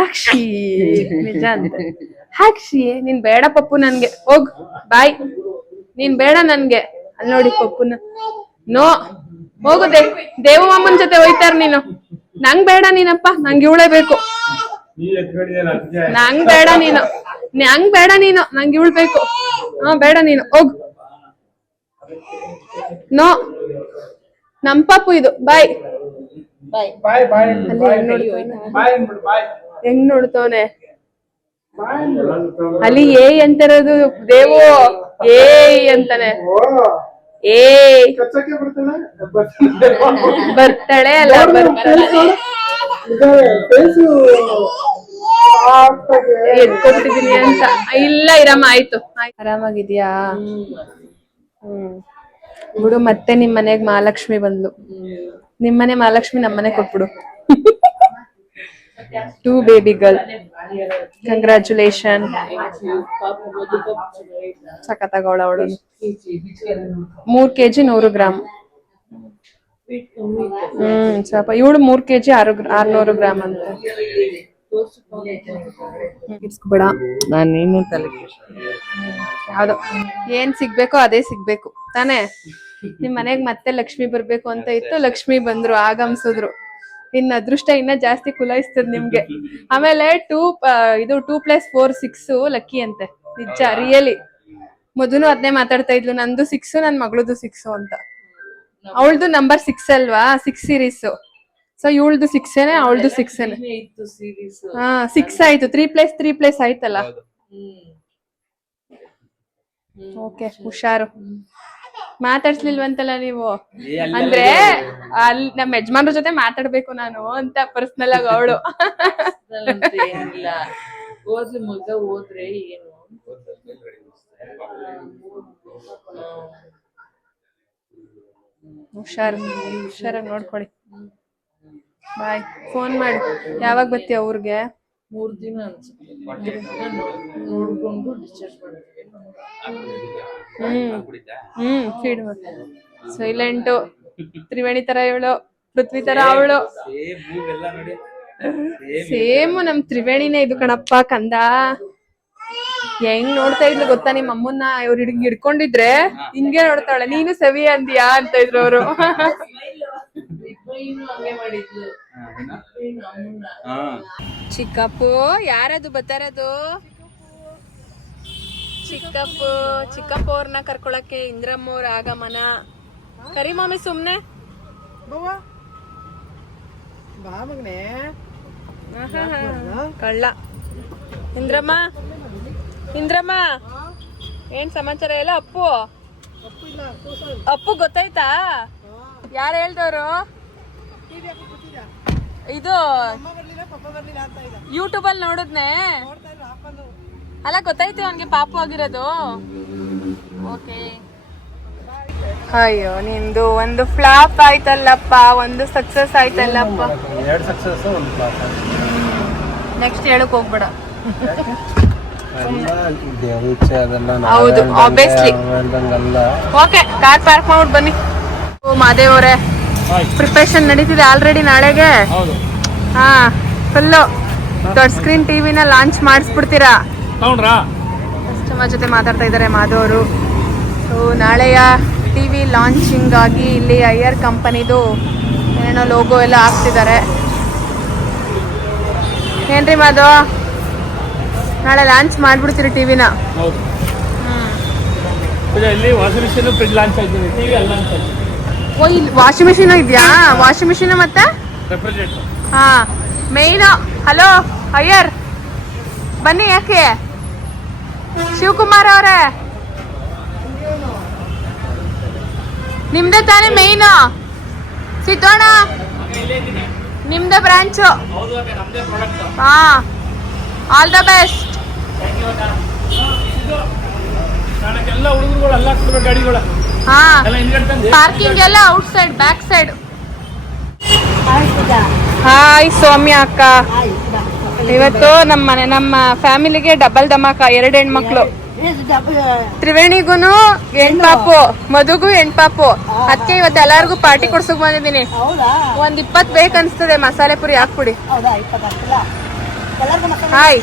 ಅಕ್ಷಿ ನಿಜ ಅಂತ. ಅಕ್ಷಿ ನೀನ್ ಬೇಡ ಪಪ್ಪು ನನ್ಗೆ, ಹೋಗ್ ಬಾಯ್. ನೀನ್ ಬೇಡ ನನ್ಗೆ. ಅಲ್ಲಿ ನೋಡಿ ಪಪ್ಪುನ. ನೋ ಹೋಗು, ದೇವ ಮಾಮನ್ ಜೊತೆ ಹೋಯ್ತಾರ ನೀನು. ನಂಗ್ ಬೇಡ ನೀನಪ್ಪ, ನಂಗೆ ಇವಳೇ ಬೇಕು. ನಂಗ್ ಬೇಡ ನೀನು, ನಂಗೆ ಇವಳು ಬೇಕು. ಹಾ ಬೇಡ ನೀನು ಹೋಗು. ನೋ ನಮ್ ಪಾಪು ಇದು. ಬಾಯ್. ಹೆಂಗ್ ನೋಡ್ತವನೆ ಅಲ್ಲಿ. ಏಯ್ ಅಂತಾರದು ದೇವು, ಏಯ್ ಅಂತಾನೆ. ಏಯ್ ಬರ್ತಾಳೆ ಅಲ್ಲ, ಎತ್ಕೊಬಿಟ್ಟಿದೀನಿ ಅಂತ. ಇಲ್ಲ ಇರಮ್ಮ, ಆಯ್ತು. ಆರಾಮಾಗಿದ್ಯಾ? ಬಿಡು. ಮತ್ತೆ ನಿಮ್ ಮನೆಗ್ ಮಹಾಲಕ್ಷ್ಮಿ ಬಂದ್ಲು. ನಿಮ್ಮನೆ ಮಹಾಲಕ್ಷ್ಮಿ ನಮ್ಮನೆ ಕೊಟ್ಬಿಡು. 2 baby girl. ಕಂಗ್ರ್ಯಾಚುಲೇಷನ್. ಸಖತ್ತಾಗವಳ ಅವಳು. 3 kg 100 ಗ್ರಾಮ್. ಸ್ವಲ್ಪ ಇವಳು 3 kg 600 ಗ್ರಾಮ್ ಅಂತ. ಬಿಡ, ನಾನೇನು ತಲೆ ಯಾವ್ದೋ ಏನ್ ಸಿಗ್ಬೇಕೋ ಅದೇ ಸಿಗ್ಬೇಕು ತಾನೇ. ನಿಮ್ ಮನೆಗ್ ಮತ್ತೆ ಲಕ್ಷ್ಮಿ ಬರ್ಬೇಕು ಅಂತ ಇತ್ತು, ಲಕ್ಷ್ಮಿ ಬಂದ್ರು, ಆಗಮ್ಸಿದ್ರು. ಇನ್ ಅದೃಷ್ಟ ಇನ್ನ ಜಾಸ್ತಿ ಕುಲಾಯಿಸ್ತದ ನಿಮ್ಗೆ. ಆಮೇಲೆ 2+4 6 ಲಕ್ಕಿ ಅಂತೆ. ನಿಜ, ರಿಯಲಿ. ಮೊದಲು ಅದನ್ನೇ ಮಾತಾಡ್ತಾ ಇದ್ಲು. ನಂದು 6, ನನ್ ಮಗಳದು 6 ಅಂತ. ಅವಳದು ನಂಬರ್ 6 ಅಲ್ವಾ, 6 ಸೀರೀಸ್. ಸೊ ಇವಳದು 6 ಅವಳದು 6 ಹಾ 6 ಆಯ್ತು. 3+3+ ಆಯ್ತಲ್ಲ. ಓಕೆ, ಹುಷಾರು. ಮಾತಾಡ್ಸ್ಲಿಲ್ವಂತಲ್ಲ ನೀವು? ಅಂದ್ರೆ ಅಲ್ಲಿ ನಮ್ಮ ಯಜಮಾನ್ರ ಜೊತೆ ಮಾತಾಡ್ಬೇಕು ನಾನು ಅಂತ ಪರ್ಸನಲ್ ಆಗಿ ಅವಳು. ಏನಿಲ್ಲ, ಹೋದ್ರೆ ಮಗ ಹೋದ್ರೆ ಏನು ಹುಷಾರಾಗಿ ನೋಡ್ಕೊಳ್ಳಿ. ಬಾಯ್. ಫೋನ್ ಮಾಡಿ. ಯಾವಾಗ ಬರ್ತೀಯ ಊರ್ಗೆ? 3 ದಿನ ಅನ್ಸುತ್ತೆ 3 ದಿನ ನೋಡ್ಕೊಂಡು ಡಿಸ್ಚಾರ್ಜ್ ಮಾಡ್ತೀವಿ. ಫೀಡ್ ಸೈಲೆಂಟು ತ್ರಿವೇಣಿ ತರ ಇವಳು, ಪೃಥ್ವಿ ತರ ಅವಳು. ಸೇಮ್ ನಮ್ ತ್ರಿವೇಣಿನೇ ಇದು ಕಣಪ್ಪ ಕಂದ. ಹೆಂಗ್ ನೋಡ್ತಾ ಇದ್ಲು ಗೊತ್ತಾ ನಿಮ್ಮ ಅಮ್ಮನ್ನ ಇವ್ರು ಹಿಡ್ಕೊಂಡಿದ್ರೆ ಹಿಂಗೆ ನೋಡ್ತಾಳೆ. ನೀನು ಸವಿ ಅಂದಿಯಾ ಅಂತ ಇದ್ರು ಅವರು. ಹಂಗೆ ಮಾಡಿದ್ಲು ಅಮ್ಮನ್ನ. ಚಿಕ್ಕಪ್ಪು ಯಾರದು ಬತ್ತಾರದು? ಚಿಕ್ಕಪ್ಪು ಚಿಕ್ಕಪ್ಪ ಅವ್ರನ್ನ ಕರ್ಕೊಳಕ್ಕೆ ಇಂದ್ರಮ್ಮ ಅವ್ರ ಆಗಮನ. ಕರಿ ಮಾಮಿ ಸುಮ್ನೆ ಕಳ್ಳ. ಇಂದ್ರಮ್ಮ ಇಂದ್ರಮ್ಮ ಏನ್ ಸಮಾಚಾರ? ಎಲ್ಲ ಅಪ್ಪು ಅಪ್ಪು ಗೊತ್ತಾಯ್ತಾ? ಯಾರು ಹೇಳ್ದವ್ರು? ಇದು ಯೂಟ್ಯೂಬ್ ಅಲ್ಲಿ ನೋಡಿದ್ನೆ. ಅಲ್ಲ ಗೊತ್ತಾಯ್ತು ಅವನ್ಗೆ ಪಾಪು ಆಗಿರೋದು. ಓಕೆ. ಅಯ್ಯೋ ನಿಂದು ಒಂದು ಫ್ಲಾಪ್ ಆಯ್ತಲ್ಲಪ್ಪ, ಒಂದು ಸಕ್ಸಸ್ ಆಯ್ತಲ್ಲಪ್ಪ. 2 ಸಕ್ಸಸ್ 1 ಫ್ಲಾಪ್. ನೆಕ್ಸ್ಟ್ ಹೇಳಕ್ ಹೋಗ್ಬೇಡ. ಹೌದು ಆಬ್ವಿಯಸ್ಲಿ. ಓಕೆ, ಕಾರ್ ಪಾರ್ಕ್ ಮಾಡ್ಬಿಟ್ಟು ಬನ್ನಿ. ಮಾದೇವ್ ಅವರೇ, ಪ್ರಿಪರೇಷನ್ ನಡೀತಿದೆ ಆಲ್ರೆಡಿ ನಾಳೆಗೆ. ಹಾ, ಫುಲ್ಲು ದೊಡ್ಡ ಸ್ಕ್ರೀನ್ ಟಿವಿನ ಲಾಂಚ್ ಮಾಡಿಸ್ಬಿಡ್ತೀರಾ? ಕಸ್ಟಮರ್ ಜೊತೆ ಮಾತಾಡ್ತಾ ಇದ್ದಾರೆ ಮಾಧವ್ ಅವರು. ಸೊ ನಾಳೆಯ ಟಿವಿ ಲಾಂಚಿಂಗ್ ಆಗಿ ಇಲ್ಲಿ ಐಆರ್ ಕಂಪನಿದು ಏನೇನೋ ಲೋಗೋ ಎಲ್ಲ ಹಾಕ್ತಿದ್ದಾರೆ. ಏನ್ರಿ ಮಾಧವ್, ನಾಳೆ ಲಾಂಚ್ ಮಾಡ್ಬಿಡ್ತೀರಿ ಟಿವಿನ? ಓ, ಇಲ್ಲಿ ವಾಷಿಂಗ್ ಮಿಷಿನ್ ಇದೆಯಾ? ವಾಷಿಂಗ್ ಮಿಷಿನ್ ಮತ್ತೆ ಹಾ ಮೇನ್. ಹಲೋ ಅಯ್ಯರ್ ಬನ್ನಿ. ಯಾಕೆ ಶಿವಕುಮಾರ್ ಅವರೇ, ನಿಮ್ದೇ ತಾನೇ ಮೇನ್? ಸಿದ್ದೋಣ ನಿಮ್ದೇ ಬ್ರಾಂಚು. ಹಾ, ಆಲ್ ದ ಬೆಸ್ಟ್. ಹಾ, ಪಾರ್ಕಿಂಗ್ ಎಲ್ಲ outside, back side. Hi Soumya ಅಕ್ಕ. ಇವತ್ತು ನಮ್ಮ ಫ್ಯಾಮಿಲಿಗೆ ಡಬಲ್ ಧಮಾಕ. 2 ಹೆಣ್ಮಕ್ಳು. ತ್ರಿವೇಣಿಗೂನು ಹೆಣ್ಪಾಪು, ಮಧುಗೂ ಹೆಣ್ಪಾಪು. ಅದಕ್ಕೆ ಇವತ್ತು ಎಲ್ಲಾರ್ಗು ಪಾರ್ಟಿ ಕೊಡ್ಸಕ್ ಬಂದಿದ್ದೀನಿ. 20 ಬೇಕನ್ಸ್ತದೆ. ಮಸಾಲೆ ಪುರಿ ಹಾಕ್ಬಿಡಿ. ಹಾಯ್.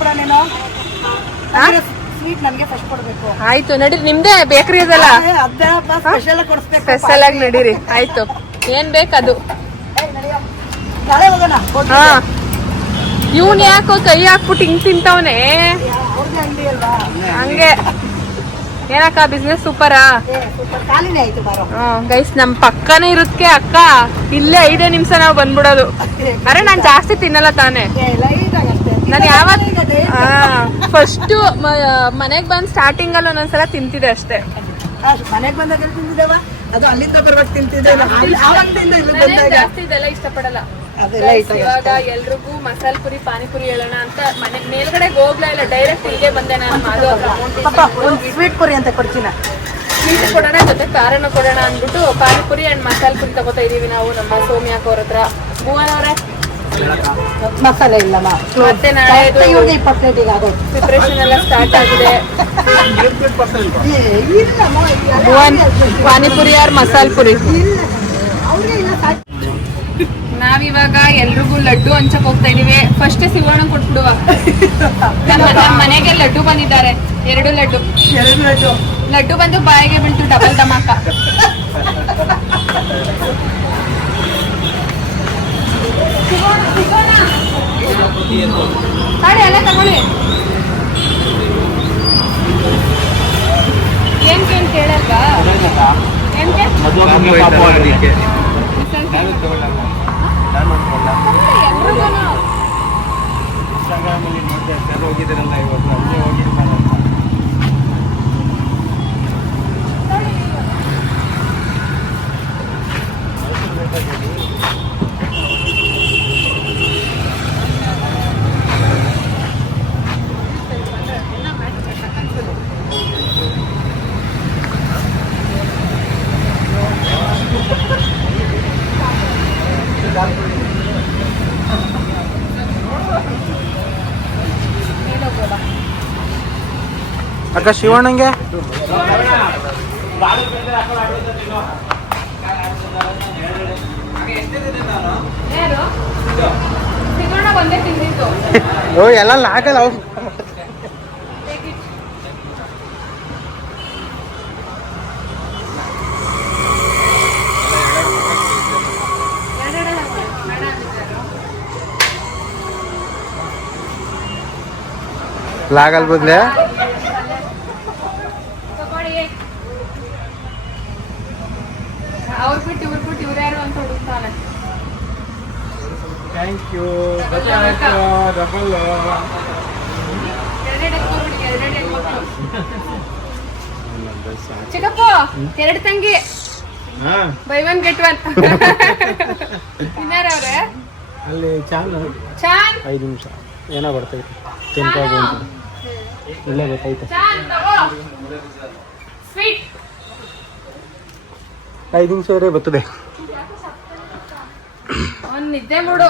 ಆಯ್ತು ನಡೀರಿ, ನಿಮ್ದೇ ಬೇಕ್ರಿ ಅದಲ್ಲ, ಸ್ಪೆಷಲ್ ಆಗಿ ನಡೀರಿ. ಆಯ್ತು, ಏನ್ ಬೇಕದು. ಹಾ, ಇವನ್ ಯಾಕೋ ಕೈ ಹಾಕ್ಬಿಟ್ಟು ಹಿಂಗ್ ತಿಂತವನೆ ಹಂಗೆ. ಏನಕ್ಕ ಬಿಸ್ನೆಸ್ ಸೂಪರಾ? ಗೈಸ್, ನಮ್ ಪಕ್ಕನೇ ಇರುತ್ತಕ್ಕೆ ಅಕ್ಕ, ಇಲ್ಲೇ 5 ನಿಮಿಷ ನಾವು ಬಂದ್ಬಿಡೋದು. ಅರೆ ನಾನ್ ಜಾಸ್ತಿ ತಿನ್ನಲ್ಲ ತಾನೆ. ನಾನು ಯಾವತ್ ಫಸ್ಟ್ ಮನೆಗ್ ಬಂದ್ ಸ್ಟಾರ್ಟಿಂಗ್ ಅಲ್ಲಿ ಒಂದೊಂದ್ಸಲ ತಿಂತಿದೆ ಅಷ್ಟೇ. ಮನೆಗ್ ಬಂದಾಗ ತಿಂತಿದ್ದೇವ, ಅದು ಅಲ್ಲಿಂದ ಬರ್ಬೇಕು ತಿಂತಿದ್ದೆ. ಜಾಸ್ತಿ ಇದೆಲ್ಲ ಇಷ್ಟಪಡಲ್ಲ. ಇವಾಗ ಎಲ್ರಿಗೂ ಮಸಾಲೆ ಪುರಿ ಪಾನಿಪುರಿ ಹೇಳೋಣ ಅಂತ ಮನೆ ಮೇಲ್ಗಡೆ ಹೋಗ್ಲಾ ಇಲ್ಲ, ಡೈರೆಕ್ಟ್ ಇಲ್ಲಿಗೆ ಬಂದೆ ನಾನು. ಸ್ವೀಟ್ ಪುರಿ ಅಂತ ಕೊಡ್ತೀನಿ. ಸ್ವೀಟ್ ಕೊಡೋಣ ಜೊತೆ ಕಾರಣ ಕೊಡೋಣ ಅಂದ್ಬಿಟ್ಟು ಪಾನಿಪುರಿ ಅಂಡ್ ಮಸಾಲೆ ಪುರಿ ತಗೋತಾ ಇದೀವಿ ನಾವು ನಮ್ಮ ಸೌಮ್ಯಾಕ್ ಅವ್ರ ಹತ್ರ. ಭುವನ್ ಅವರೇ ಮಸಾಲೆ ಇಲ್ಲ ಮತ್ತೆ ನಾಳೆ ಇವ್ರಿಗೆ 20 ಆಗೋದು. ಪ್ರಿಪರೇಷನ್ ಎಲ್ಲ ಸ್ಟಾರ್ಟ್ ಆಗಿದೆ. ಭುವನ್ ಪಾನಿಪುರಿ ಆರ್ ಮಸಾಲೆ ಪುರಿ. ನಾವಿವಾಗ ಎಲ್ರಿಗೂ ಲಡ್ಡು ಹಂಚಕ್ ಹೋಗ್ತಾ ಇದೀವಿ. ಫಸ್ಟ್ ಶಿವಣ್ಣ ಕೊಟ್ಬಿಡುವ. ನಮ್ಮ ಮನೆಗೆ ಲಡ್ಡು ಬಂದಿದ್ದಾರೆ. 2 ಲಡ್ಡು. ಲಡ್ಡು ಬಂದು ಬಾಯಿಗೆ ಬೀಳ್ತು. ಡಬಲ್ ಧಮಾಕ. ಸಾರಿ ಎಲ್ಲ ತಗೊಳ್ಳಿ. ಏನ್ ಕೇಳಲ್ವಾ? ಹೋಗಿದ್ದೀರಲ್ಲ ಇವತ್ತು, ಅಲ್ಲೇ ಹೋಗಿರ್ತಾರಲ್ಲ. ಅಕ್ಕ ಶಿವಣ್ಣಂಗೆ ಯಾರು ಸಿಗೋಣ ಒಂದೇ ತಿಂದಿತ್ತು. ಓ ಎಲ್ಲ ಲಾಗಲ್ಲ ಅವು ಲಾಗಲ್ ಬದ್ಲೆ ಅವ್ರು ಬಿಟ್ಟು ಇವ್ರು ಯಾರು ಅಂತ ಹುಡುಕ್ತಾನೆ. ಥ್ಯಾಂಕ್ ಯು ಎರಡೆರಡು ಹೆಣ್ಮಕ್ಳು. ಚಿಕ್ಕಪ್ಪ 2 ತಂಗಿ ಬೈ 1 get 1. ಇನ್ನಾರವ್ರೆ ಅಲ್ಲಿ ಚಾನ್ ಚಾನ್ 5 ನಿಮಿಷ ಏನೋ ಬರ್ತೈತೆ ತಿನ್ಕೋದು ಅಂತ ಇಲ್ಲೇ ಗೊತ್ತೈತೆ ಚಾನ್ ತಗೋ ಸ್ವೀಟ್ 5 ನಿಮಿಷ ಇರೇ ಬರ್ತದೆ. ಅವ್ನು ನಿದ್ದೆ ಮಾಡು.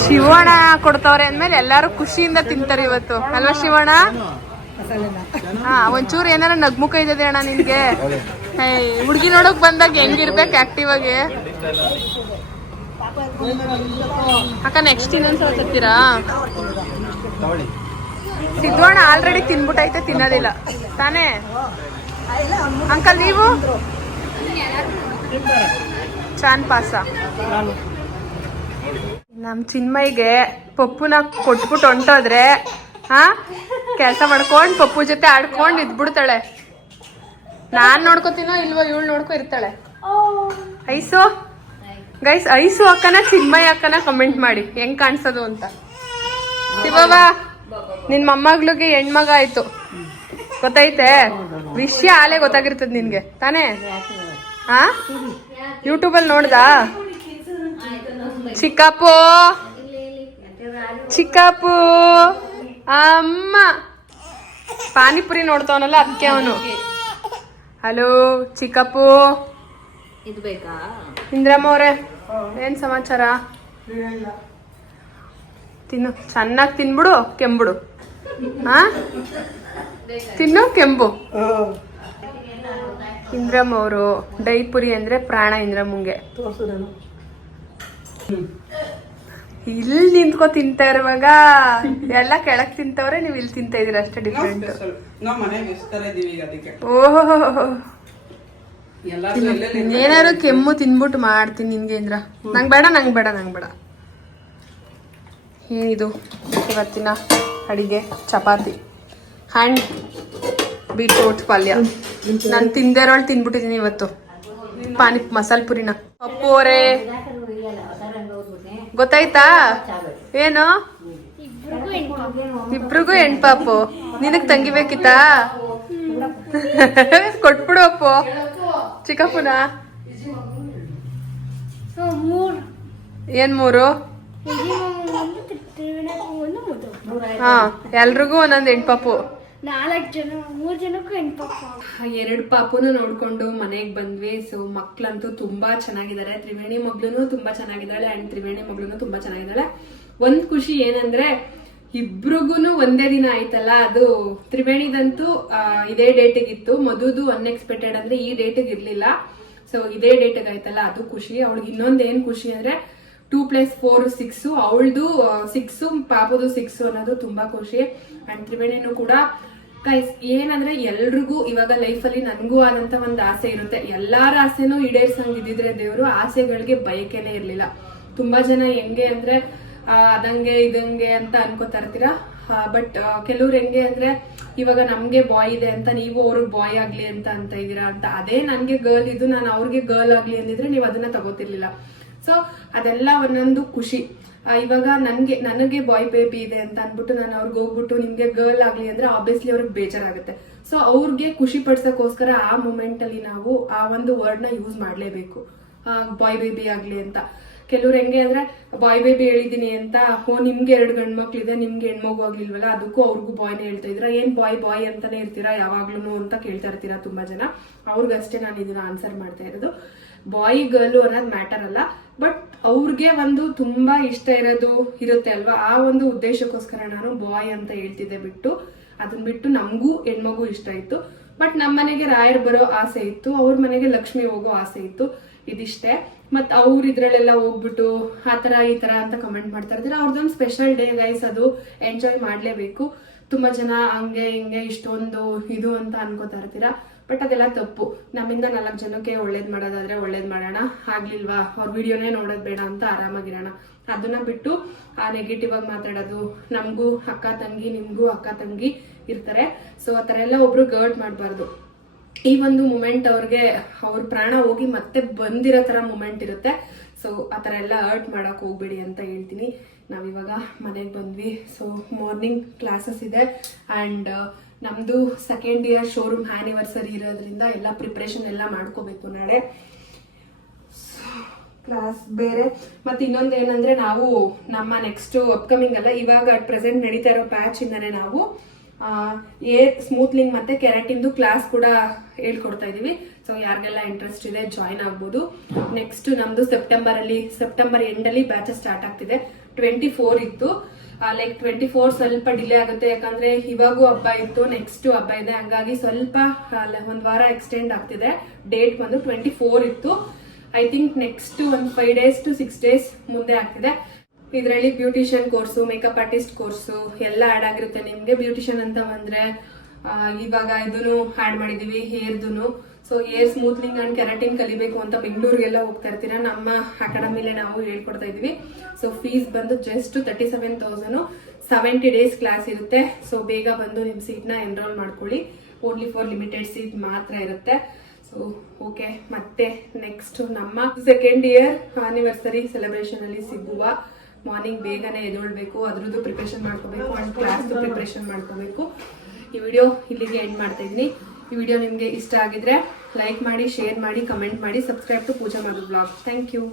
ಶಿವಣ್ಣ ಕೊಡ್ತವ್ರೆ ಅಂದ್ಮೇಲೆ ಎಲ್ಲಾರು ಖುಷಿಯಿಂದ ತಿಂತಾರೆ ಇವತ್ತು ಅಲ್ವಾ ಶಿವಣ್ಣ? ಹಾ ಒಂಚೂರು ಏನಾರ ನಗ್ಮುಖ ಇದ್ದದೆ ಅಣ್ಣ ನಿನ್ಗೆ. ಹುಡ್ಗಿ ನೋಡಕ್ ಬಂದಾಗ ಹೆಂಗಿರ್ಬೇಕು ಆಕ್ಟಿವ್ ಆಗಿ ಅಕ್ಕ. ನೆಕ್ಸ್ಟ್ ಇನ್ನೊಂದ್ಸಲ ತರ್ತೀರಾ? ಸಿದ್ದೋಣ ಆಲ್ರೆಡಿ ತಿನ್ಬಿಟ್ಟೈತೆ, ತಿನ್ನೋದಿಲ್ಲ ತಾನೇ ಅಂಕಲ್? ನೀವು ಚಾನ್ ಪಾಸ. ನಮ್ ಚಿನ್ಮಯ್ಗೆ ಪಪ್ಪುನ ಕೊಟ್ಬಿಟ್ಟು ಹೊಂಟೋದ್ರೆ ಕೆಲಸ ಮಾಡ್ಕೊಂಡ್ ಪಪ್ಪು ಜೊತೆ ಆಡ್ಕೊಂಡ್ ಇದ್ಬಿಡ್ತಾಳೆ. ನಾನ್ ನೋಡ್ಕೋತೀನೋ ಇಲ್ವೋ ಇವಳು ನೋಡ್ಕೊ ಇರ್ತಾಳೆ. ಐಸು ಗೈಸ್, ಐಸು ಅಕ್ಕನ ಚಿನ್ಮಯ್ಯ ಅಕ್ಕನ ಕಮೆಂಟ್ ಮಾಡಿ ಹೆಂಗ್ ಕಾಣಿಸೋದು ಅಂತ. ಶಿವವ ನಿನ್ ಮೊಮ್ಮಗ್ಳಿಗೆ ಹೆಣ್ಮಗ ಆಯ್ತು ಗೊತ್ತೈತೆ? ವಿಷಯ ಆಲೇ ಗೊತ್ತಾಗಿರ್ತದ ನಿನ್ಗೆ ತಾನೇ? ಯೂಟ್ಯೂಬಲ್ಲಿ ನೋಡ್ದಾ? ಚಿಕ್ಕಪ್ಪು ಚಿಕ್ಕಪ್ಪು ಅಮ್ಮ ಪಾನಿಪುರಿ ನೋಡ್ತಾವನಲ್ಲ ಅದಕ್ಕೆ ಅವನು. ಹಲೋ ಚಿಕ್ಕಪ್ಪು. ಇಂದ್ರಮ್ಮ ಅವ್ರೆ ಏನ್ ಸಮಾಚಾರ? ತಿನ್ನು, ಚೆನ್ನಾಗಿ ತಿನ್ಬಿಡು, ಕೆಂಬಿಡು. ತಿನ್ನು ಕೆಂಬು. ಇಂದ್ರಮ್ಮ ಅವರು ಡೈಪುರಿ ಅಂದ್ರೆ ಪ್ರಾಣ ಇಂದ್ರಮ್ಮಂಗೆ. ಇಲ್ಲಿ ನಿಂತ್ಕೊ ತಿಂತಾ ಇರುವಾಗ ಎಲ್ಲ ಕೆಳಗ್ ತಿಂತವ್ರೆ, ನೀವ್ ಇಲ್ಲಿ ತಿಂತಾ ಇದೀರ ಅಷ್ಟೇ ಡಿಫ್ರೆಂಟ್. ಓಹೋ ಏನಾರು ಕೆಮ್ಮು ತಿನ್ಬಿಟ್ಟು ಮಾಡ್ತೀನಿ ನಿನ್ಗೆ ಇಂದ್ರ. ನಂಗ್ ಬೇಡ. ಏನಿದು ಇವತ್ತಿನ ಅಡಿಗೆ? ಚಪಾತಿ ಹ್ಯಾಂಡ್ ಬೀಟ್ರೂಟ್ ಪಲ್ಯ. ನಾನು ತಿಂದೇರೋಳು ತಿನ್ಬಿಟ್ಟಿದೀನಿ ಇವತ್ತು ಮಸಾಲೆ ಪುರಿನ. ಪಪ್ಪು ಅವರೇ ಗೊತ್ತಾಯ್ತಾ? ಏನು ಇಬ್ರಿಗೂ ಹೆಣ್ಪಾಪು? ನಿನಗ್ ತಂಗಿ ಬೇಕಿತ್ತಾ? ಕೊಟ್ಬಿಡು ಅಪ್ಪು. ಚಿಕ್ಕಪ್ಪನ ಏನ್ 3? ಹಾ ಎಲ್ರಿಗೂ ಒಂದೊಂದು ಹೆಣ್ಪಾಪು. 3 ಜನಕ್ಕೂ ಹೆಣ್ಪಾಪು. 2 ಪಾಪುನು ನೋಡ್ಕೊಂಡು ಮನೆಗ್ ಬಂದ್ವಿ. ಸೊ ಮಕ್ಳಂತೂ ತುಂಬಾ ಚೆನ್ನಾಗಿದ್ದಾರೆ. ತ್ರಿವೇಣಿ ಮಗ್ಳುನು ತುಂಬಾ ಚೆನ್ನಾಗಿದ್ದಾಳೆ ಅಂಡ್ ತ್ರಿವೇಣಿ ಮಗ್ಳುನು ತುಂಬಾ ಚೆನ್ನಾಗಿದ್ದಾಳೆ. ಒಂದ್ ಖುಷಿ ಏನಂದ್ರೆ ಇಬ್ರಿಗೂನು ಒಂದೇ ದಿನ ಆಯ್ತಲ್ಲ. ಅದು ತ್ರಿವೇಣಿದಂತೂ ಇದೇ ಡೇಟಿಗೆ ಇತ್ತು. ಮಧುದು ಅನ್ಎಕ್ಸ್ಪೆಕ್ಟೆಡ್ ಅಂದ್ರೆ ಈ ಡೇಟಿಗೆ ಇರ್ಲಿಲ್ಲ. ಸೊ ಇದೇ ಡೇಟಿಗೆ ಆಯ್ತಲ್ಲ, ಅದು ಖುಷಿ. ಅವಳಿಗೆ ಇನ್ನೊಂದ್ ಏನ್ ಖುಷಿ ಅಂದ್ರೆ 2 + 4 6. ಅವಳದು 6, ಪಾಪದು 6 ಅನ್ನೋದು ತುಂಬಾ ಖುಷಿ. ಅಂಡ್ ತ್ರಿವೇಣಿನೂ ಕೂಡ ಗೈಸ್ ಏನಂದ್ರೆ ಎಲ್ರಿಗೂ ಇವಾಗ ಲೈಫಲ್ಲಿ ನನ್ಗೂ ಆದಂತ ಒಂದ್ ಆಸೆ ಇರುತ್ತೆ. ಎಲ್ಲಾರ ಆಸೆನೂ ಈಡೇರ್ಸಂಗಿದ್ರೆ ದೇವ್ರು ಆಸೆಗಳಿಗೆ ಬಯಕೆನೆ ಇರ್ಲಿಲ್ಲ. ತುಂಬಾ ಜನ ಹೆಂಗೆ ಅಂದ್ರೆ ಅದಂಗೆ ಇದಂಗೆ ಅಂತ ಅನ್ಕೋತಾ ಇರ್ತೀರಾ. ಬಟ್ ಕೆಲವ್ರು ಹೆಂಗೆ ಅಂದ್ರೆ ಇವಾಗ ನಮ್ಗೆ ಬಾಯ್ ಇದೆ ಅಂತ ನೀವು ಅವ್ರಿಗೆ ಬಾಯ್ ಆಗ್ಲಿ ಅಂತ ಇದೀರಾ ಅಂತ. ಅದೇ ನನ್ಗೆ ಗರ್ಲ್ ಇದು, ನಾನು ಅವ್ರಿಗೆ ಗರ್ಲ್ ಆಗ್ಲಿ ಅಂದಿದ್ರೆ ನೀವು ಅದನ್ನ ತಗೋತಿರ್ಲಿಲ್ಲ. ಸೊ ಅದೆಲ್ಲ ಒಂದೊಂದು ಖುಷಿ. ಇವಾಗ ನನಗೆ ಬಾಯ್ ಬೇಬಿ ಇದೆ ಅಂತ ಅನ್ಬಿಟ್ಟು ನಾನು ಅವ್ರಿಗೆ ಹೋಗ್ಬಿಟ್ಟು ನಿಮ್ಗೆ ಗರ್ಲ್ ಆಗ್ಲಿ ಅಂದ್ರೆ ಆಬ್ವಿಯಸ್ಲಿ ಅವ್ರಿಗೆ ಬೇಜಾರಾಗುತ್ತೆ. ಸೊ ಅವ್ರಿಗೆ ಖುಷಿ ಪಡ್ಸಕ್ಕೋಸ್ಕರ ಆ ಮೂಮೆಂಟ್ ಅಲ್ಲಿ ನಾವು ಆ ಒಂದು ವರ್ಡ್ ನ ಯೂಸ್ ಮಾಡ್ಲೇಬೇಕು, ಬಾಯ್ ಬೇಬಿ ಆಗ್ಲಿ ಅಂತ. ಕೆಲವ್ರು ಹೆಂಗೆ ಅಂದ್ರೆ ಬಾಯ್ ಬೇಬಿ ಹೇಳಿದೀನಿ ಅಂತ, ನಿಮ್ಗೆ 2 ಗಂಡ್ ಮಕ್ಳಿದೆ, ನಿಮ್ಗೆ ಹೆಣ್ಮಗು ಆಗ್ಲಿಲ್ವಲ್ಲ, ಅದಕ್ಕೂ ಅವ್ರಿಗೂ ಬಾಯ್ನೇ ಹೇಳ್ತಾ ಇದ್ರ, ಏನ್ ಬಾಯ್ ಅಂತಾನೆ ಇರ್ತೀರಾ ಯಾವಾಗ್ಲೂ ಅಂತ ಕೇಳ್ತಾ ಇರ್ತೀರಾ ತುಂಬಾ ಜನ. ಅವ್ರಿಗಷ್ಟೇ ನಾನು ಇದನ್ನ ಆನ್ಸರ್ ಮಾಡ್ತಾ ಇರೋದು. ಬಾಯ್ ಗರ್ಲ್ ಅನ್ನೋದು ಮ್ಯಾಟರ್ ಅಲ್ಲ, ಬಟ್ ಅವ್ರಿಗೆ ಒಂದು ತುಂಬಾ ಇಷ್ಟ ಇರೋದು ಇರುತ್ತೆ ಅಲ್ವಾ, ಆ ಒಂದು ಉದ್ದೇಶಕ್ಕೋಸ್ಕರ ನಾನು ಬಾಯ್ ಅಂತ ಹೇಳ್ತಿದ್ದೆ ಬಿಟ್ಟು ಅದನ್ನ ಬಿಟ್ಟು ನಮಗೂ ಹೆಣ್ಮಗು ಇಷ್ಟ ಇತ್ತು. ಬಟ್ ನಮ್ಮ ಮನೆಗೆ ರಾಯರ್ ಬರೋ ಆಸೆ ಇತ್ತು, ಅವ್ರ ಮನೆಗೆ ಲಕ್ಷ್ಮಿ ಹೋಗೋ ಆಸೆ ಇತ್ತು. ಇದಿಷ್ಟೇ. ಮತ್ತು ಅವ್ರು ಇದ್ರಲ್ಲೆಲ್ಲ ಹೋಗ್ಬಿಟ್ಟು ಆ ಥರ ಈ ಥರ ಅಂತ ಕಮೆಂಟ್ ಮಾಡ್ತಾ ಇರ್ತಾರೆ. ಅವ್ರದ್ದೊಂದು ಸ್ಪೆಷಲ್ ಡೇ ಗೈಸ್, ಅದು ಎಂಜಾಯ್ ಮಾಡಲೇಬೇಕು. ತುಂಬ ಜನ ಹಂಗೆ ಹಿಂಗೆ ಇಷ್ಟೊಂದು ಇದು ಅಂತ ಅನ್ಕೋತಾ ಇರ್ತೀರಾ, ಬಟ್ ಅದೆಲ್ಲ ತಪ್ಪು. ನಮ್ಮಿಂದ 4 ಜನಕ್ಕೆ ಒಳ್ಳೇದು ಮಾಡೋದಾದ್ರೆ ಒಳ್ಳೇದು ಮಾಡೋಣ, ಆಗ್ಲಿಲ್ವಾ ಅವ್ರ ವಿಡಿಯೋನೇ ನೋಡೋದು ಬೇಡ ಅಂತ ಆರಾಮಾಗಿರೋಣ. ಅದನ್ನ ಬಿಟ್ಟು ಆ ನೆಗೆಟಿವ್ ಆಗಿ ಮಾತಾಡೋದು, ನಮಗೂ ಅಕ್ಕ ತಂಗಿ ನಿಮಗೂ ಅಕ್ಕ ತಂಗಿ ಇರ್ತಾರೆ, ಸೊ ಆ ಥರ ಎಲ್ಲ ಒಬ್ರು ಗರ್ಟ್ ಮಾಡಬಾರ್ದು. ಈ ಒಂದು ಮೂಮೆಂಟ್ ಅವ್ರಿಗೆ ಅವ್ರ ಪ್ರಾಣ ಹೋಗಿ ಮತ್ತೆ ಬಂದಿರೋ ಥರ ಮೂಮೆಂಟ್ ಇರುತ್ತೆ. ಸೊ ಆ ಥರ ಎಲ್ಲ ಹರ್ಟ್ ಮಾಡೋಕೆ ಹೋಗ್ಬೇಡಿ ಅಂತ ಹೇಳ್ತೀನಿ. ನಾವಿವಾಗ ಮನೆಗೆ ಬಂದ್ವಿ. ಸೊ ಮಾರ್ನಿಂಗ್ ಕ್ಲಾಸಸ್ ಇದೆ ಆ್ಯಂಡ್ ನಮ್ಮದು 2nd ಇಯರ್ ಶೋರೂಮ್ ಆ್ಯನಿವರ್ಸರಿ ಇರೋದ್ರಿಂದ ಎಲ್ಲ ಪ್ರಿಪ್ರೇಷನ್ ಎಲ್ಲ ಮಾಡ್ಕೋಬೇಕು ನಾಳೆ. ಕ್ಲಾಸ್ ಬೇರೆ. ಮತ್ತು ಇನ್ನೊಂದು ಏನಂದರೆ, ನಾವು ನಮ್ಮ ನೆಕ್ಸ್ಟು ಅಪ್ಕಮಿಂಗ್ ಅಲ್ಲ, ಇವಾಗ ಅಟ್ ಪ್ರೆಸೆಂಟ್ ನಡೀತಾ ಇರೋ ಪ್ಯಾಚಿಂದನೇ ನಾವು ಏರ್ ಸ್ಮೂತ್ಲಿಂಗ್ ಮತ್ತು ಕೆರಾಟಿನ್ದು ಕ್ಲಾಸ್ ಕೂಡ ಹೇಳ್ಕೊಡ್ತಾ ಇದ್ದೀವಿ. ಸೊ ಯಾರಿಗೆಲ್ಲ ಇಂಟ್ರೆಸ್ಟ್ ಇದೆ ಜಾಯ್ನ್ ಆಗ್ಬೋದು. ನೆಕ್ಸ್ಟ್ ನಮ್ಮದು ಸೆಪ್ಟೆಂಬರ್ ಎಂಡಲ್ಲಿ ಬ್ಯಾಚಸ್ ಸ್ಟಾರ್ಟ್ ಆಗ್ತಿದೆ. 24 ಇತ್ತು, ಲೈಕ್ 24 ಸ್ವಲ್ಪ ಡಿಲೇ ಆಗುತ್ತೆ, ಯಾಕಂದರೆ ಇವಾಗೂ ಹಬ್ಬ ಇತ್ತು, ನೆಕ್ಸ್ಟ್ ಹಬ್ಬ ಇದೆ, ಹಂಗಾಗಿ ಸ್ವಲ್ಪ 1 ವಾರ ಎಕ್ಸ್ಟೆಂಡ್ ಆಗ್ತಿದೆ. ಡೇಟ್ ಬಂದು 24 ಇತ್ತು. ಐ ಥಿಂಕ್ ನೆಕ್ಸ್ಟ್ ಒಂದು 5 days to 6 days ಮುಂದೆ ಆಗ್ತಿದೆ. ಇದರಲ್ಲಿ beautician course, makeup artist course ಎಲ್ಲ ಆ್ಯಡ್ ಆಗಿರುತ್ತೆ ನಿಮಗೆ. ಬ್ಯೂಟಿಷಿಯನ್ ಅಂತ ಬಂದರೆ ಇವಾಗ ಇದನ್ನು ಆ್ಯಡ್ ಮಾಡಿದ್ದೀವಿ, ಹೇರ್ದು. ಸೊ ಹೇರ್ ಸ್ಮೂತ್ಲಿಂಗ್ ಆ್ಯಂಡ್ ಕೆರಾಟಿನ್ ಕಲಿಬೇಕು ಅಂತ ಬೆಂಗಳೂರಿಗೆಲ್ಲ ಹೋಗ್ತಾ ಇರ್ತೀರಾ, ನಮ್ಮ ಅಕಾಡೆಮಿಲೇ ನಾವು ಹೇಳ್ಕೊಡ್ತಾ ಇದ್ವಿ. ಸೊ ಫೀಸ್ ಬಂದು ಜಸ್ಟ್ 37,000, 70 days ಕ್ಲಾಸ್ ಇರುತ್ತೆ. ಸೊ ಬೇಗ ಬಂದು ನಿಮ್ಮ ಸೀಟ್ನ ಎನ್ರೋಲ್ ಮಾಡ್ಕೊಳ್ಳಿ. ಓನ್ಲಿ ಫಾರ್ ಲಿಮಿಟೆಡ್ ಸೀಟ್ ಮಾತ್ರ ಇರುತ್ತೆ. ಸೊ ಓಕೆ, ಮತ್ತೆ ನೆಕ್ಸ್ಟ್ ನಮ್ಮ 2nd ಇಯರ್ ಆನಿವರ್ಸರಿ ಸೆಲೆಬ್ರೇಷನ್ ಅಲ್ಲಿ ಸಿಗುವ. ಮಾರ್ನಿಂಗ್ ಬೇಗನೆ ಎದ್ದೇಳಬೇಕು, ಅದ್ರದ್ದು ಪ್ರಿಪ್ರೇಷನ್ ಮಾಡ್ಕೋಬೇಕು ಆ್ಯಂಡ್ ಕ್ಲಾಸ್ದು ಪ್ರಿಪ್ರೇಷನ್ ಮಾಡ್ಕೋಬೇಕು. ಈ ವಿಡಿಯೋ ಇಲ್ಲಿಗೆ ಎಂಡ್ ಮಾಡ್ತಾ ಇದ್ದೀನಿ. ಈ ವಿಡಿಯೋ ನಿಮಗೆ ಇಷ್ಟ ಆಗಿದ್ರೆ ಲೈಕ್ ಮಾಡಿ, ಶೇರ್ ಮಾಡಿ, ಕಮೆಂಟ್ ಮಾಡಿ, subscribe to Pooja Madhu blog. Thank you.